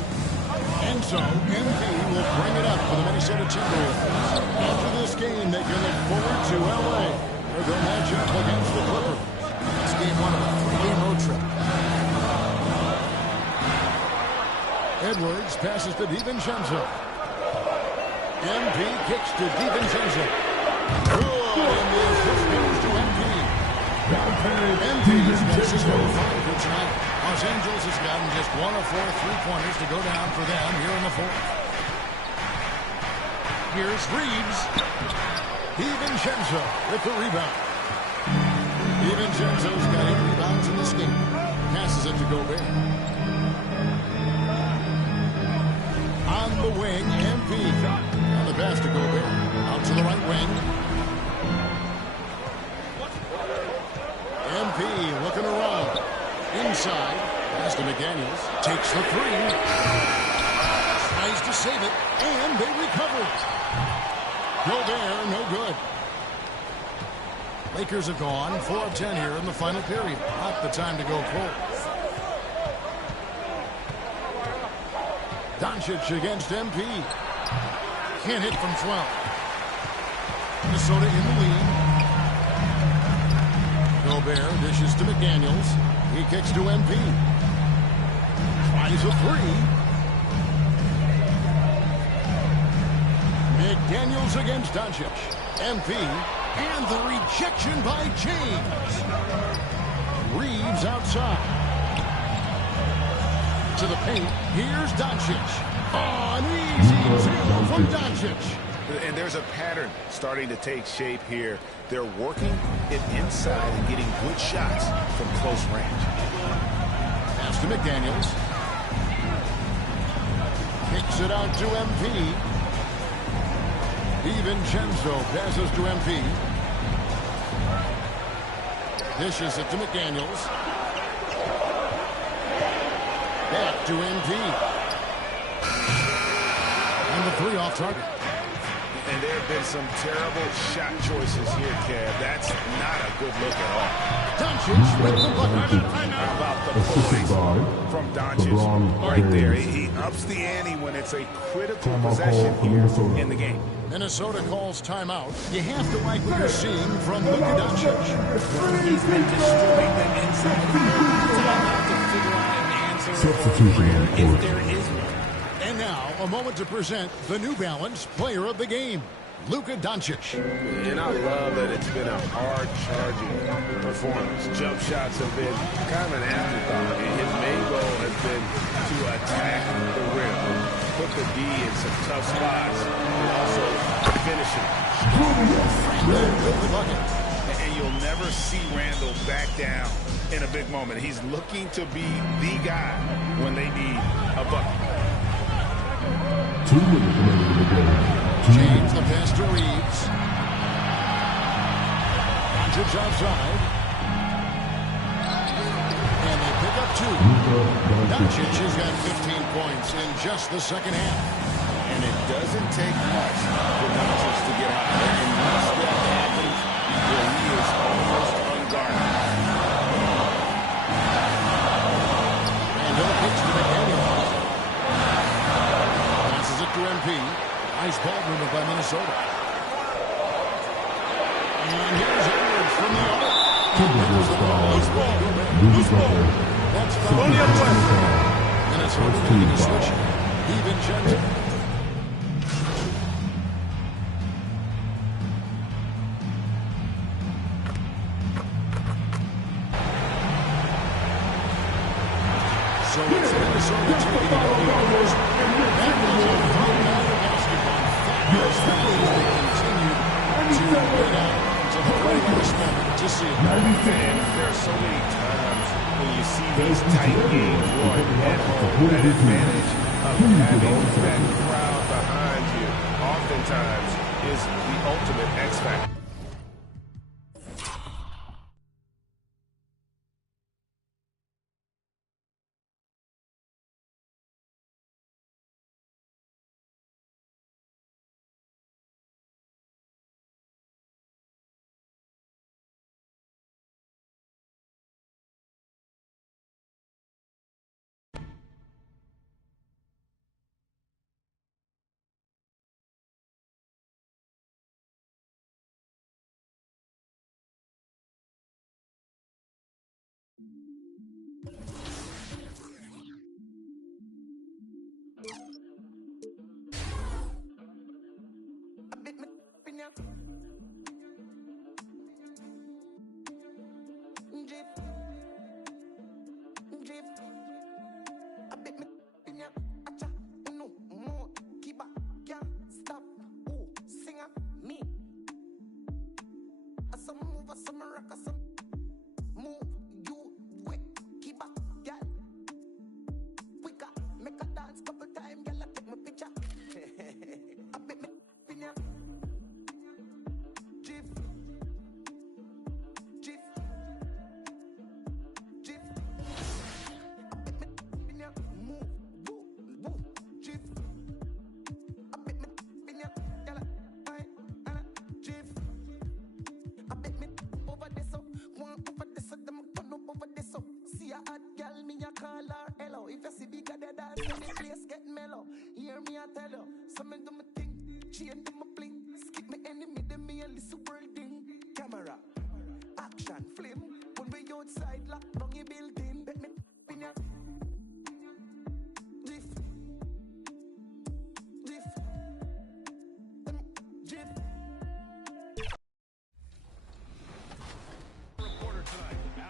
And so, MP will bring it up for the Minnesota Timberwolves. After this game, they can look forward to L.A., where they'll match up against the Clippers. That's game 1 of a 3-game road trip. Edwards passes to DiVincenzo. MP kicks to DiVincenzo. Good, and the assist goes to MP. MP's misses go 5 for tonight. Los Angeles has gotten just 1 of 4 3-pointers to go down for them here in the 4th. Here's Reeves. DiVincenzo with the rebound. DiVincenzo's got 8 rebounds in this game. Passes it to Gobert. On the wing, MP. On the pass to Gobert. Out to the right wing. MP looking around. Inside. Pass to McDaniels. Takes the 3. Tries to save it. And they recover. Gobert, no good. Lakers have gone 4 of 10 here in the final period. Not the time to go cold. Doncic against MP. Can't hit from 12. Minnesota in the lead. Gobert dishes to McDaniels. He kicks to MP. Tries a 3. McDaniels against Doncic. MP. And the rejection by James. Reeves outside. To the paint. Here's Doncic. Oh, an easy 2 from Doncic. And there's a pattern starting to take shape here. They're working it inside and getting good shots from close range. Pass to McDaniels. Kicks it out to MP. DiVincenzo passes to MP. Dishes it to McDaniels. Back to MP. And the 3 off target. And there have been some terrible shot choices here, Kev. That's not a good look at all. Doncic with the bucket. How about the poise from Doncic right there? He ups the ante when it's a critical possession here in the game. Minnesota calls timeout. You have to like what you're seeing from Luka Doncic. He's been destroying them inside. Timeout to figure out an answer. Substitution if there is one. And now, a moment to present the New Balance Player of the Game, Luka Doncic. And I love that it's been a hard-charging performance. Jump shots have been kind of an afterthought. His main goal has been to attack the rim, put the D in some tough spots, and also finishing. And you'll never see Randall back down in a big moment. He's looking to be the guy when they need a bucket. 2 minutes remaining in the game. James the pass to Reeves. Doncic outside. And they pick up 2. Doncic has got 15 points in just the second half. And it doesn't take much for Doncic to get out there. And once that happens, he is almost unguarded. Randall kicks to McDaniels. Passes it to MP. Nice ball movement by Minnesota. And here's Edwards from the other. Loose ball. That's foul. Minnesota making a switch. DiVincenzo. So it's Minnesota taking the Warriors. That was a fun night of basketball. Fabulous fans as they continue to win out. It's a very nice moment to see it. And there are so many times when you see these tight games won at home, that advantage of having that crowd behind you oftentimes is the ultimate X factor.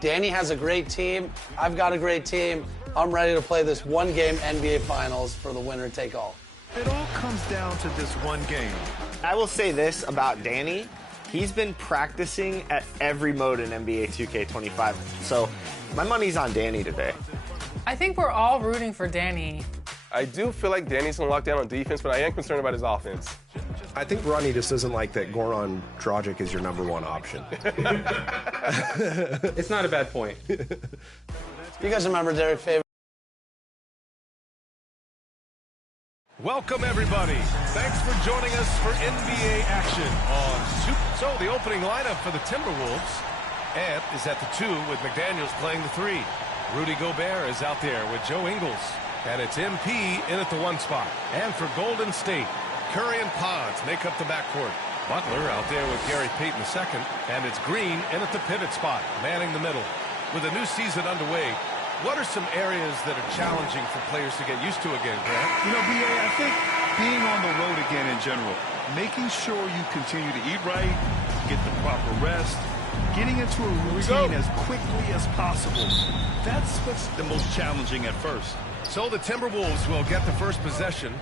Danny has a great team. I've got a great team. I'm ready to play this one-game NBA Finals for the winner take all. It all comes down to this one game. I will say this about Danny. He's been practicing at every mode in NBA 2K25. So my money's on Danny today. I think we're all rooting for Danny. I do feel like Danny's going to lock down on defense, but I am concerned about his offense. I think Rodney just doesn't like that Goran Dragic is your #1 option. It's not a bad point. You guys remember Derek Favors? Welcome, everybody. Thanks for joining us for NBA action on Super. So the opening lineup for the Timberwolves. Ant is at the 2 with McDaniels playing the 3. Rudy Gobert is out there with Joe Ingles. And it's MP in at the 1 spot. And for Golden State, Curry and Pons make up the backcourt. Butler out there with Gary Payton II. And it's Green in at the pivot spot, manning the middle. With a new season underway, what are some areas that are challenging for players to get used to again, Grant? You know, B.A., I think being on the road again in general, making sure you continue to eat right, get the proper rest, getting into a routine as quickly as possible. That's what's the most challenging at first. So the Timberwolves will get the first possession.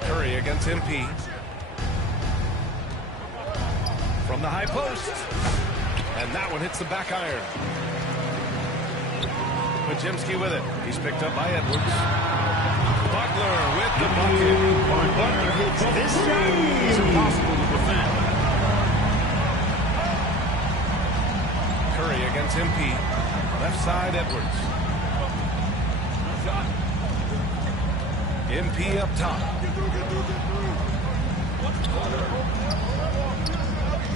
Curry against MP. From the high post. And that one hits the back iron. Podziemski with it. He's picked up by Edwards. Butler with the bucket. When Butler hits this shot, it's impossible to defend. Curry against MP. Left side, Edwards. MP up top.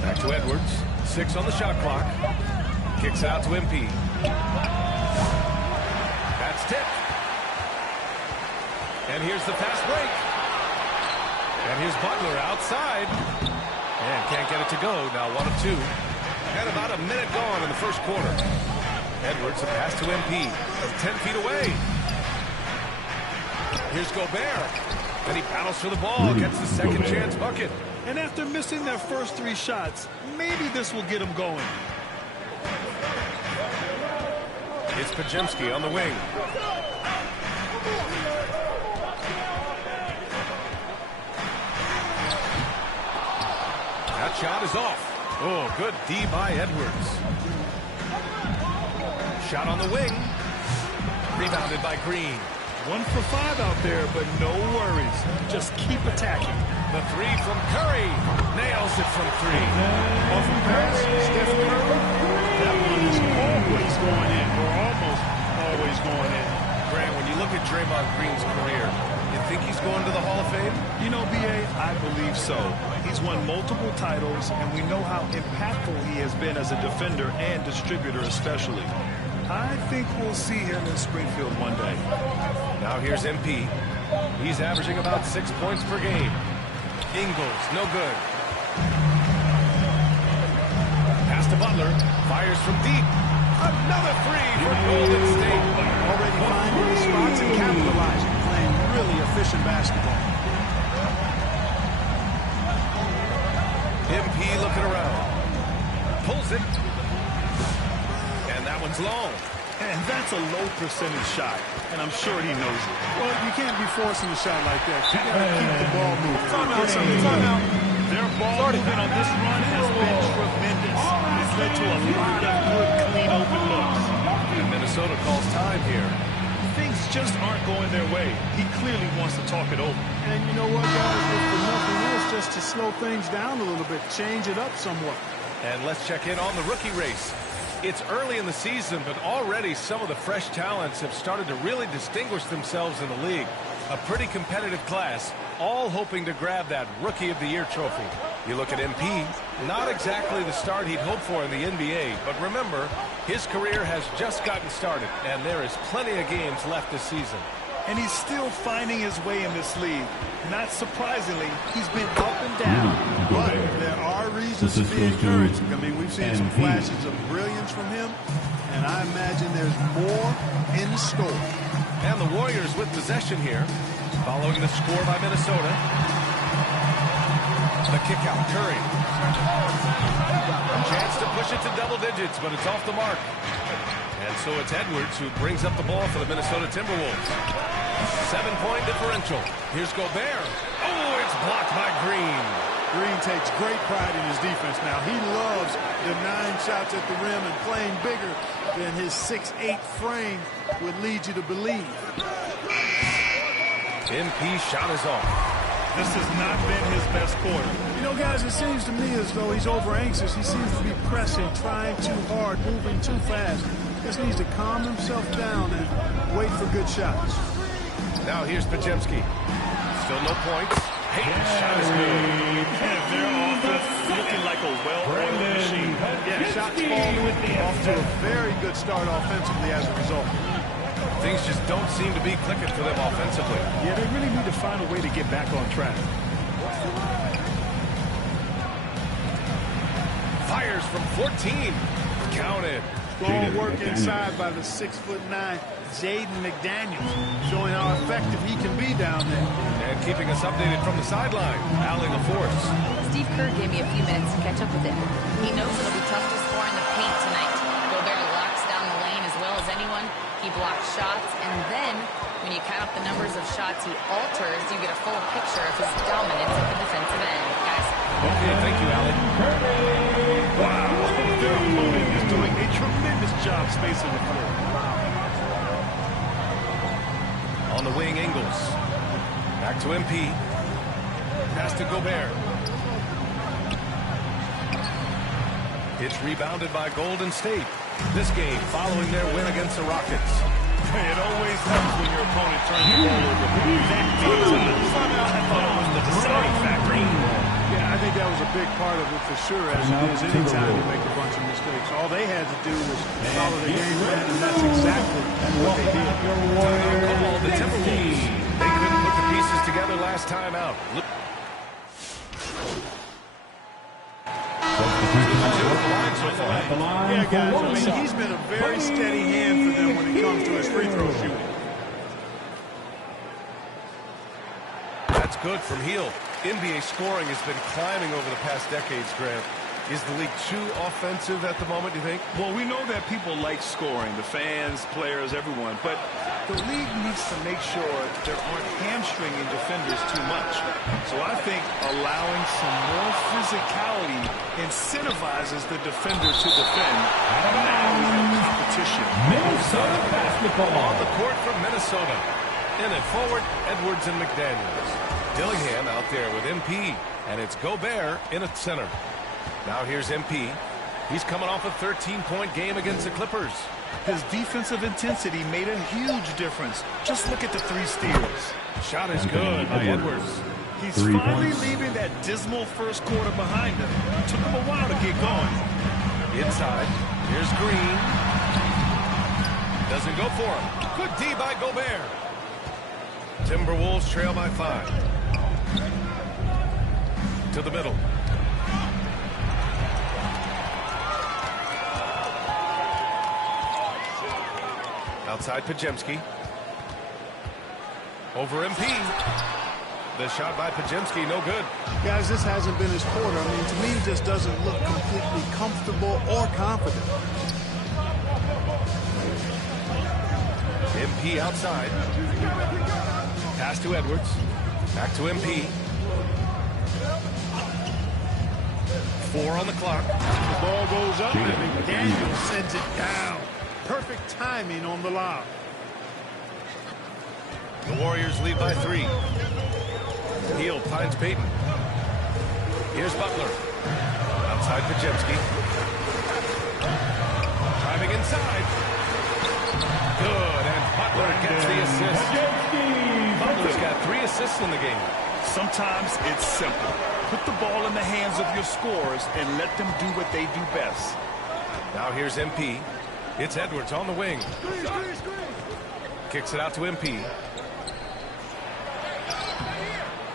Back to Edwards. 6 on the shot clock. Kicks it out to MP. That's tipped. And here's the fast break. And here's Butler outside. And can't get it to go. Now 1 of 2. And about a minute gone in the first quarter. Edwards, a pass to MP. From 10 feet away. Here's Gobert. And he battles for the ball. Gets the second chance bucket. And after missing their first 3 shots, maybe this will get them going. It's Podziemski on the wing. That shot is off. Oh, good D by Edwards. Shot on the wing. Rebounded by Green. 1 for 5 out there, but no worries. Just keep attacking. The 3 from Curry. Nails it from 3. Off the pass, Steph Curry. That one is always going in, or almost always going in. Grant, when you look at Draymond Green's career, you think he's going to the Hall of Fame? You know, B.A., I believe so. He's won multiple titles, and we know how impactful he has been as a defender and distributor especially. I think we'll see him in Springfield one day. Now here's MP. He's averaging about 6 points per game. Ingles, no good. Pass to Butler. Fires from deep. Another 3 for Golden State. Already finding the spots and capitalizing. Playing really efficient basketball. MP looking around. Pulls it. And that one's long. And that's a low percentage shot, and I'm sure he knows it. Well, you can't be forcing a shot like that. You got to keep the ball moving. Time out. Their ball movement on this run has been tremendous. It's led to a lot of good, clean, open looks. And Minnesota calls time here. Things just aren't going their way. He clearly wants to talk it over. And you know what, guys? If for nothing else, just to slow things down a little bit, change it up somewhat. And let's check in on the rookie race. It's early in the season, but already some of the fresh talents have started to really distinguish themselves in the league. A pretty competitive class, all hoping to grab that Rookie of the Year trophy. You look at MP, not exactly the start he'd hoped for in the NBA, but remember, his career has just gotten started, and there is plenty of games left this season. And he's still finding his way in this league. Not surprisingly, he's been up and down. But there are reasons to be encouraged. I mean, we've seen some flashes of brilliance from him, and I imagine there's more in store. And the Warriors with possession here, following the score by Minnesota. The kick out, Curry. Chance to push it to double digits, but it's off the mark. And so it's Edwards who brings up the ball for the Minnesota Timberwolves. 7-point differential. Here's Gobert. Oh, it's blocked by Green. Green Green takes great pride in his defense now. He loves the 9 shots at the rim and playing bigger than his 6'8" frame would lead you to believe. MP shot is off. This has not been his best quarter. You know, guys, it seems to me as though he's over anxious. He seems to be pressing, trying too hard, moving too fast. Just needs to calm himself down and wait for good shots. Now here's Podziemski. Still no points. Payton's shot is good. Their offense looking like a well-oiled machine. Yeah, shots falling off to a very good start offensively as a result. Things just don't seem to be clicking for them offensively. Yeah, they really need to find a way to get back on track. Fires from 14. Counted. Strong work inside by the 6'9" Jaden McDaniels, showing how effective he can be down there. And keeping us updated from the sideline, Allie LaForce. Steve Kerr gave me a few minutes to catch up with him. He knows it'll be tough to score in the paint tonight. Gobert locks down the lane as well as anyone. He blocks shots, and then when you count up the numbers of shots he alters, you get a full picture of his dominance at the defensive end. Guys. Okay, thank you, Allie. Wow, their opponent is doing a tremendous job spacing the floor. On the wing, Ingles. Back to MP. Pass to Gobert. It's rebounded by Golden State. This game following their win against the Rockets. It always helps when your opponent turns the ball over. I thought it was the deciding factor. Yeah, I think that was a big part of it for sure, as it is anytime you make a bunch of mistakes. All they had to do was follow the game plan, and that's exactly what they did. The Timberwolves. They couldn't put the pieces together last time out. Yeah, guys, I mean, he's been a very steady hand for them when it comes to his free throw shooting. That's good from Hield. NBA scoring has been climbing over the past decades, Grant. Is the league too offensive at the moment, do you think? Well, we know that people like scoring, the fans, players, everyone, but the league needs to make sure there aren't hamstringing defenders too much. So I think allowing some more physicality incentivizes the defender to defend. Now we have competition. Minnesota basketball. On the court from Minnesota. In it forward, Edwards and McDaniels. Dillingham out there with MP, and it's Gobert in at center. Now here's MP. He's coming off a 13-point game against the Clippers. His defensive intensity made a huge difference. Just look at the 3 steals. Shot is good by Edwards. He's finally leaving that dismal first quarter behind him. It took him a while to get going. Inside. Here's Green. Doesn't go for him. Good D by Gobert. Timberwolves trail by 5. To the middle. Outside Podziemski. Over MP. The shot by Podziemski, no good. Guys, this hasn't been his quarter. I mean, to me, this doesn't look completely comfortable or confident. MP outside. Pass to Edwards. Back to MP. 4 on the clock. The ball goes up, and McDaniels sends it down. Perfect timing on the lob. The Warriors lead by 3. Hield finds Payton. Here's Butler. Outside Podziemski. Driving inside. Good, and Butler gets the assist. Butler's got 3 assists in the game. Sometimes it's simple. Put the ball in the hands of your scorers and let them do what they do best. Now here's MP. It's Edwards on the wing. Kicks it out to MP.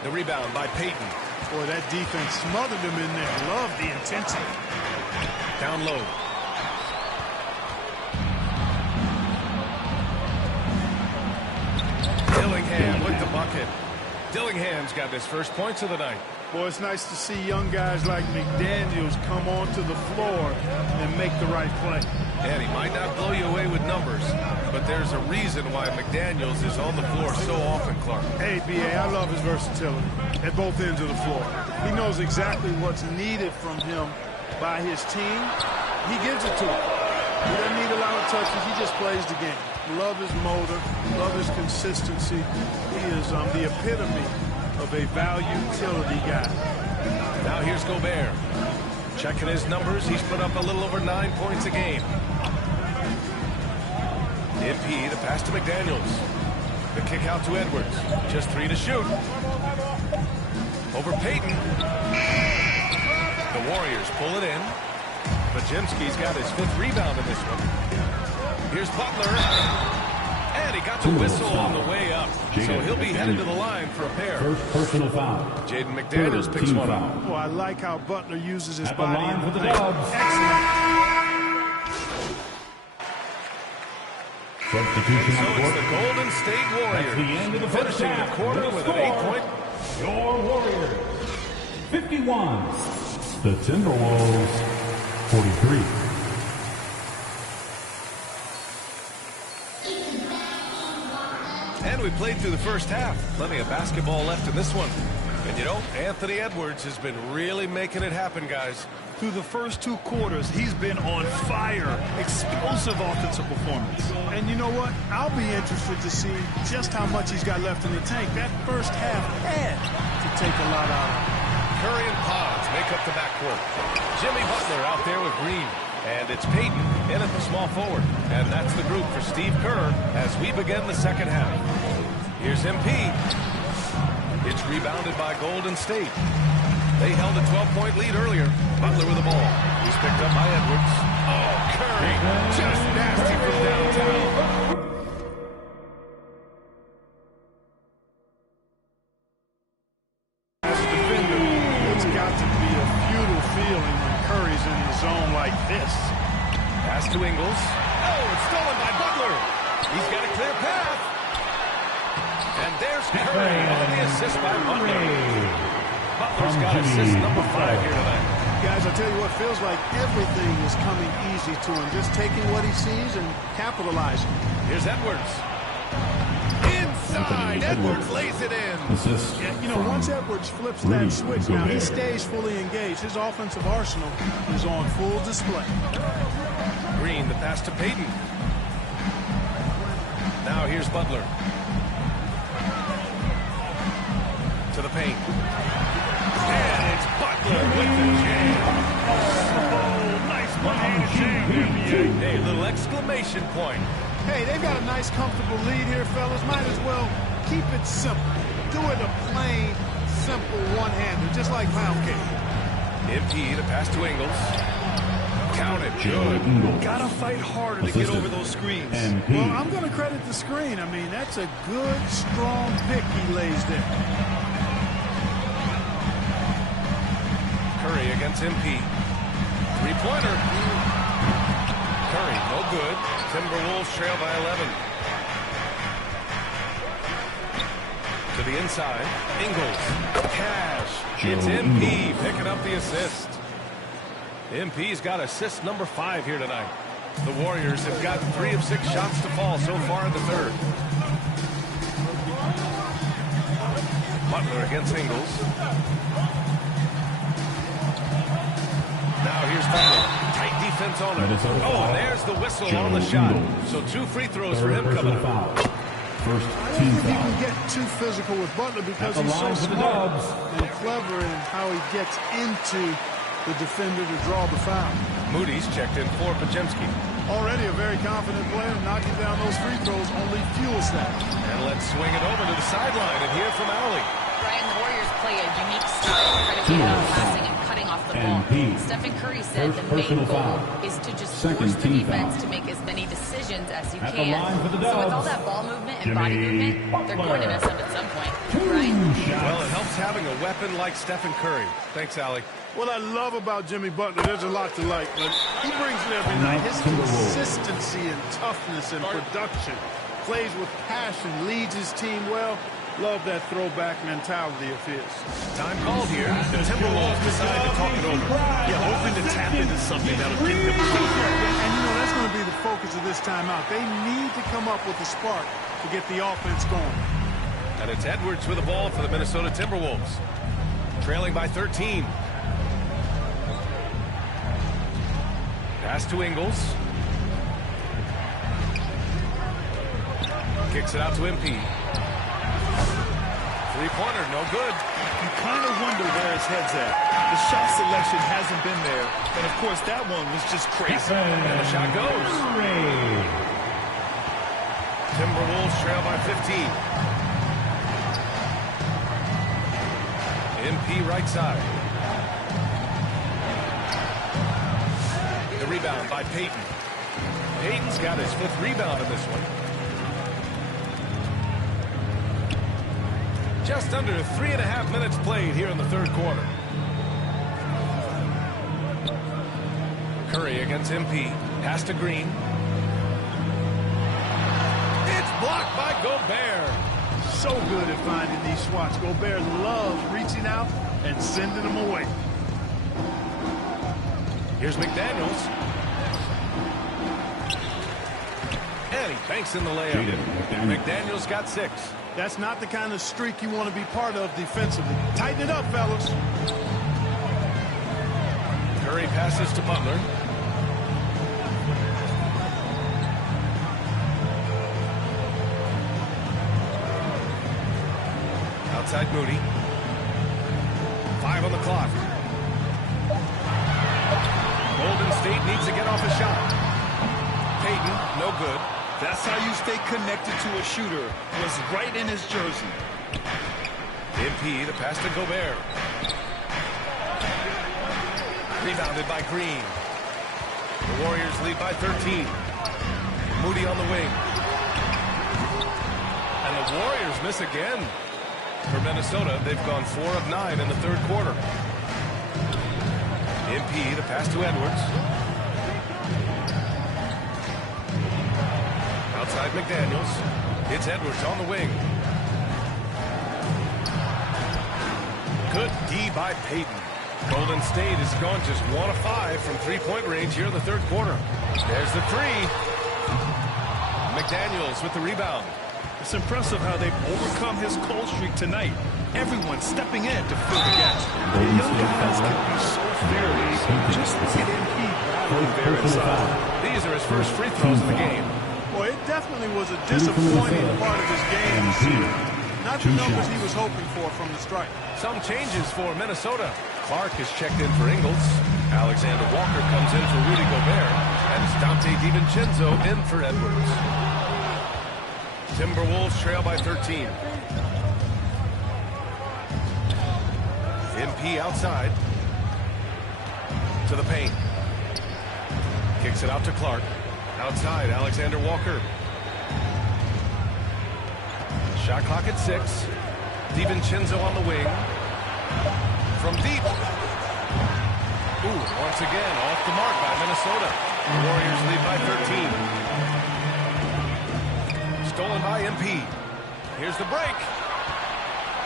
The rebound by Payton. Boy, that defense smothered him in there. Love the intensity. Down low. Dillingham with the bucket. Dillingham's got his first points of the night. Boy, it's nice to see young guys like McDaniels come onto the floor and make the right play. And he might not blow you away with numbers, but there's a reason why McDaniels is on the floor so often, Clark. Hey, B.A., I love his versatility at both ends of the floor. He knows exactly what's needed from him by his team. He gives it to him. He doesn't need a lot of touches. He just plays the game. Love his motor. Love his consistency. He is the epitome of a value utility guy. Now here's Gobert. Checking his numbers, he's put up a little over 9 points a game. MP, the pass to McDaniels. The kick out to Edwards. Just 3 to shoot. Over Payton. The Warriors pull it in. Podziemski's got his 5th rebound in this one. Here's Butler. And he got the whistle on the way up. So he'll be headed to the line for a pair. First personal foul. Jaden McDaniels picks one up. Oh, I like how Butler uses his At the body line in for the the paint. Dubs. Excellent. Substitution So on it's court. the Golden State Warriors. That's the end of the first finishing half. the quarter with an 8-point. Your Warriors 51. The Timberwolves 43. And we played through the first half. Plenty of basketball left in this one. And you know, Anthony Edwards has been really making it happen, guys. Through the first 2 quarters, he's been on fire. Explosive offensive performance. And you know what? I'll be interested to see just how much he's got left in the tank. That first half had to take a lot out of him. Curry and Pods make up the backcourt. Jimmy Butler out there with Green. And it's Payton in at the small forward. And that's the group for Steve Kerr as we begin the second half. Here's MP. It's rebounded by Golden State. They held a 12-point lead earlier. Butler with the ball. He's picked up by Edwards. Oh, Curry. Just nasty from downtown. As a defender, it's got to be a futile feeling when Curry's in the zone like this. Pass to Ingles. Oh, it's stolen by Butler. He's got a clear path. And there's Curry on the assist by Butler. Butler's got assist number 5 here tonight. Guys, I tell you what, feels like everything is coming easy to him. Just taking what he sees and capitalizing. Here's Edwards. Inside, Edwards lays it in. Assist. Yeah, you know, once Edwards flips that switch, now he stays fully engaged. His offensive arsenal is on full display. Green, the pass to Payton. Now here's Butler. To the paint. And it's Butler with the jam. Oh, nice one-handed jam. Hey, little exclamation point. Hey, they've got a nice, comfortable lead here, fellas. Might as well keep it simple. Do it a plain, simple one-hander, just like pound cake. MP, the pass to Ingles. Count it. Good. Gotta fight harder to get over those screens. Well, I'm going to credit the screen. I mean, that's a good, strong pick he lays there. Curry against MP. Three-pointer. Curry, no good. Timberwolves trail by 11. To the inside. Ingles. Cash. It's MP picking up the assist. MP's got assist number 5 here tonight. The Warriors have got 3 of 6 shots to fall so far in the third. Butler against Ingles. Now here's Butler. Tight defense on him. Oh, and there's the whistle on the shot. So 2 free throws for him coming up. First I team don't think he foul. can get too physical with Butler because he's so smart and clever in how he gets into the defender to draw the foul. Moody's checked in for Podziemski. Already a very confident player. Knocking down those free throws only fuels that. And let's swing it over to the sideline and hear from Allie. Brian, the Warriors play a unique style predicated on passing and cutting off the ball. Stephen Curry said the main goal is to just force the defense to make as many decisions as you can. So with all that ball movement and body movement, they're going to mess up at some point. Right? Well, it helps having a weapon like Stephen Curry. Thanks, Allie. What I love about Jimmy Butler, there's a lot to like, but he brings it every night. His consistency and toughness and production. Plays with passion, leads his team well. Love that throwback mentality of his. Time called here. The Timberwolves decide to talk it over. Yeah, hoping to tap into something that'll get them going. And, you know, that's going to be the focus of this timeout. They need to come up with a spark to get the offense going. And it's Edwards with the ball for the Minnesota Timberwolves. Trailing by 13. Pass to Ingles. Kicks it out to MP. Three-pointer, no good. You kind of wonder where his head's at. The shot selection hasn't been there. And, of course, that one was just crazy. And the shot goes. Timberwolves trail by 15. MP right side. The rebound by Payton. Payton's got his 5th rebound in this one. Just under 3.5 minutes played here in the 3rd quarter. Curry against MP. Pass to Green. It's blocked by Gobert. So good at finding these swats. Gobert loves reaching out and sending them away. Here's McDaniels. And he banks in the layup. McDaniels got 6. That's not the kind of streak you want to be part of defensively. Tighten it up, fellas. Curry passes to Butler. Outside Moody. 5 on the clock. Golden State needs to get off a shot. Payton, no good. That's how you stay connected to a shooter. Was right in his jersey. MP, the pass to Gobert. Rebounded by Green. The Warriors lead by 13. Moody on the wing. And the Warriors miss again. For Minnesota, they've gone 4 of 9 in the 3rd quarter. MP, the pass to Edwards. Outside McDaniels. It's Edwards on the wing. Good D by Payton. Golden State has gone just 1 of 5 from 3-point range here in the 3rd quarter. There's the 3. McDaniels with the rebound. It's impressive how they've overcome his cold streak tonight. Everyone stepping in to fill the gap. The young guys can be so fearless. Just look at MP battling there inside. These are his first free throws of the game. Well, it definitely was a disappointing part of his game this season. Not the numbers he was hoping for from the strike. Some changes for Minnesota. Clark is checked in for Ingles. Alexander Walker comes in for Rudy Gobert. And Dante DiVincenzo in for Edwards. Timberwolves trail by 13. MP outside. To the paint. Kicks it out to Clark. Outside, Alexander Walker. Shot clock at 6. DiVincenzo on the wing. From deep. Ooh, once again, off the mark by Minnesota. The Warriors lead by 13. Stolen by MP. Here's the break.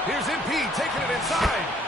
Here's MP taking it inside.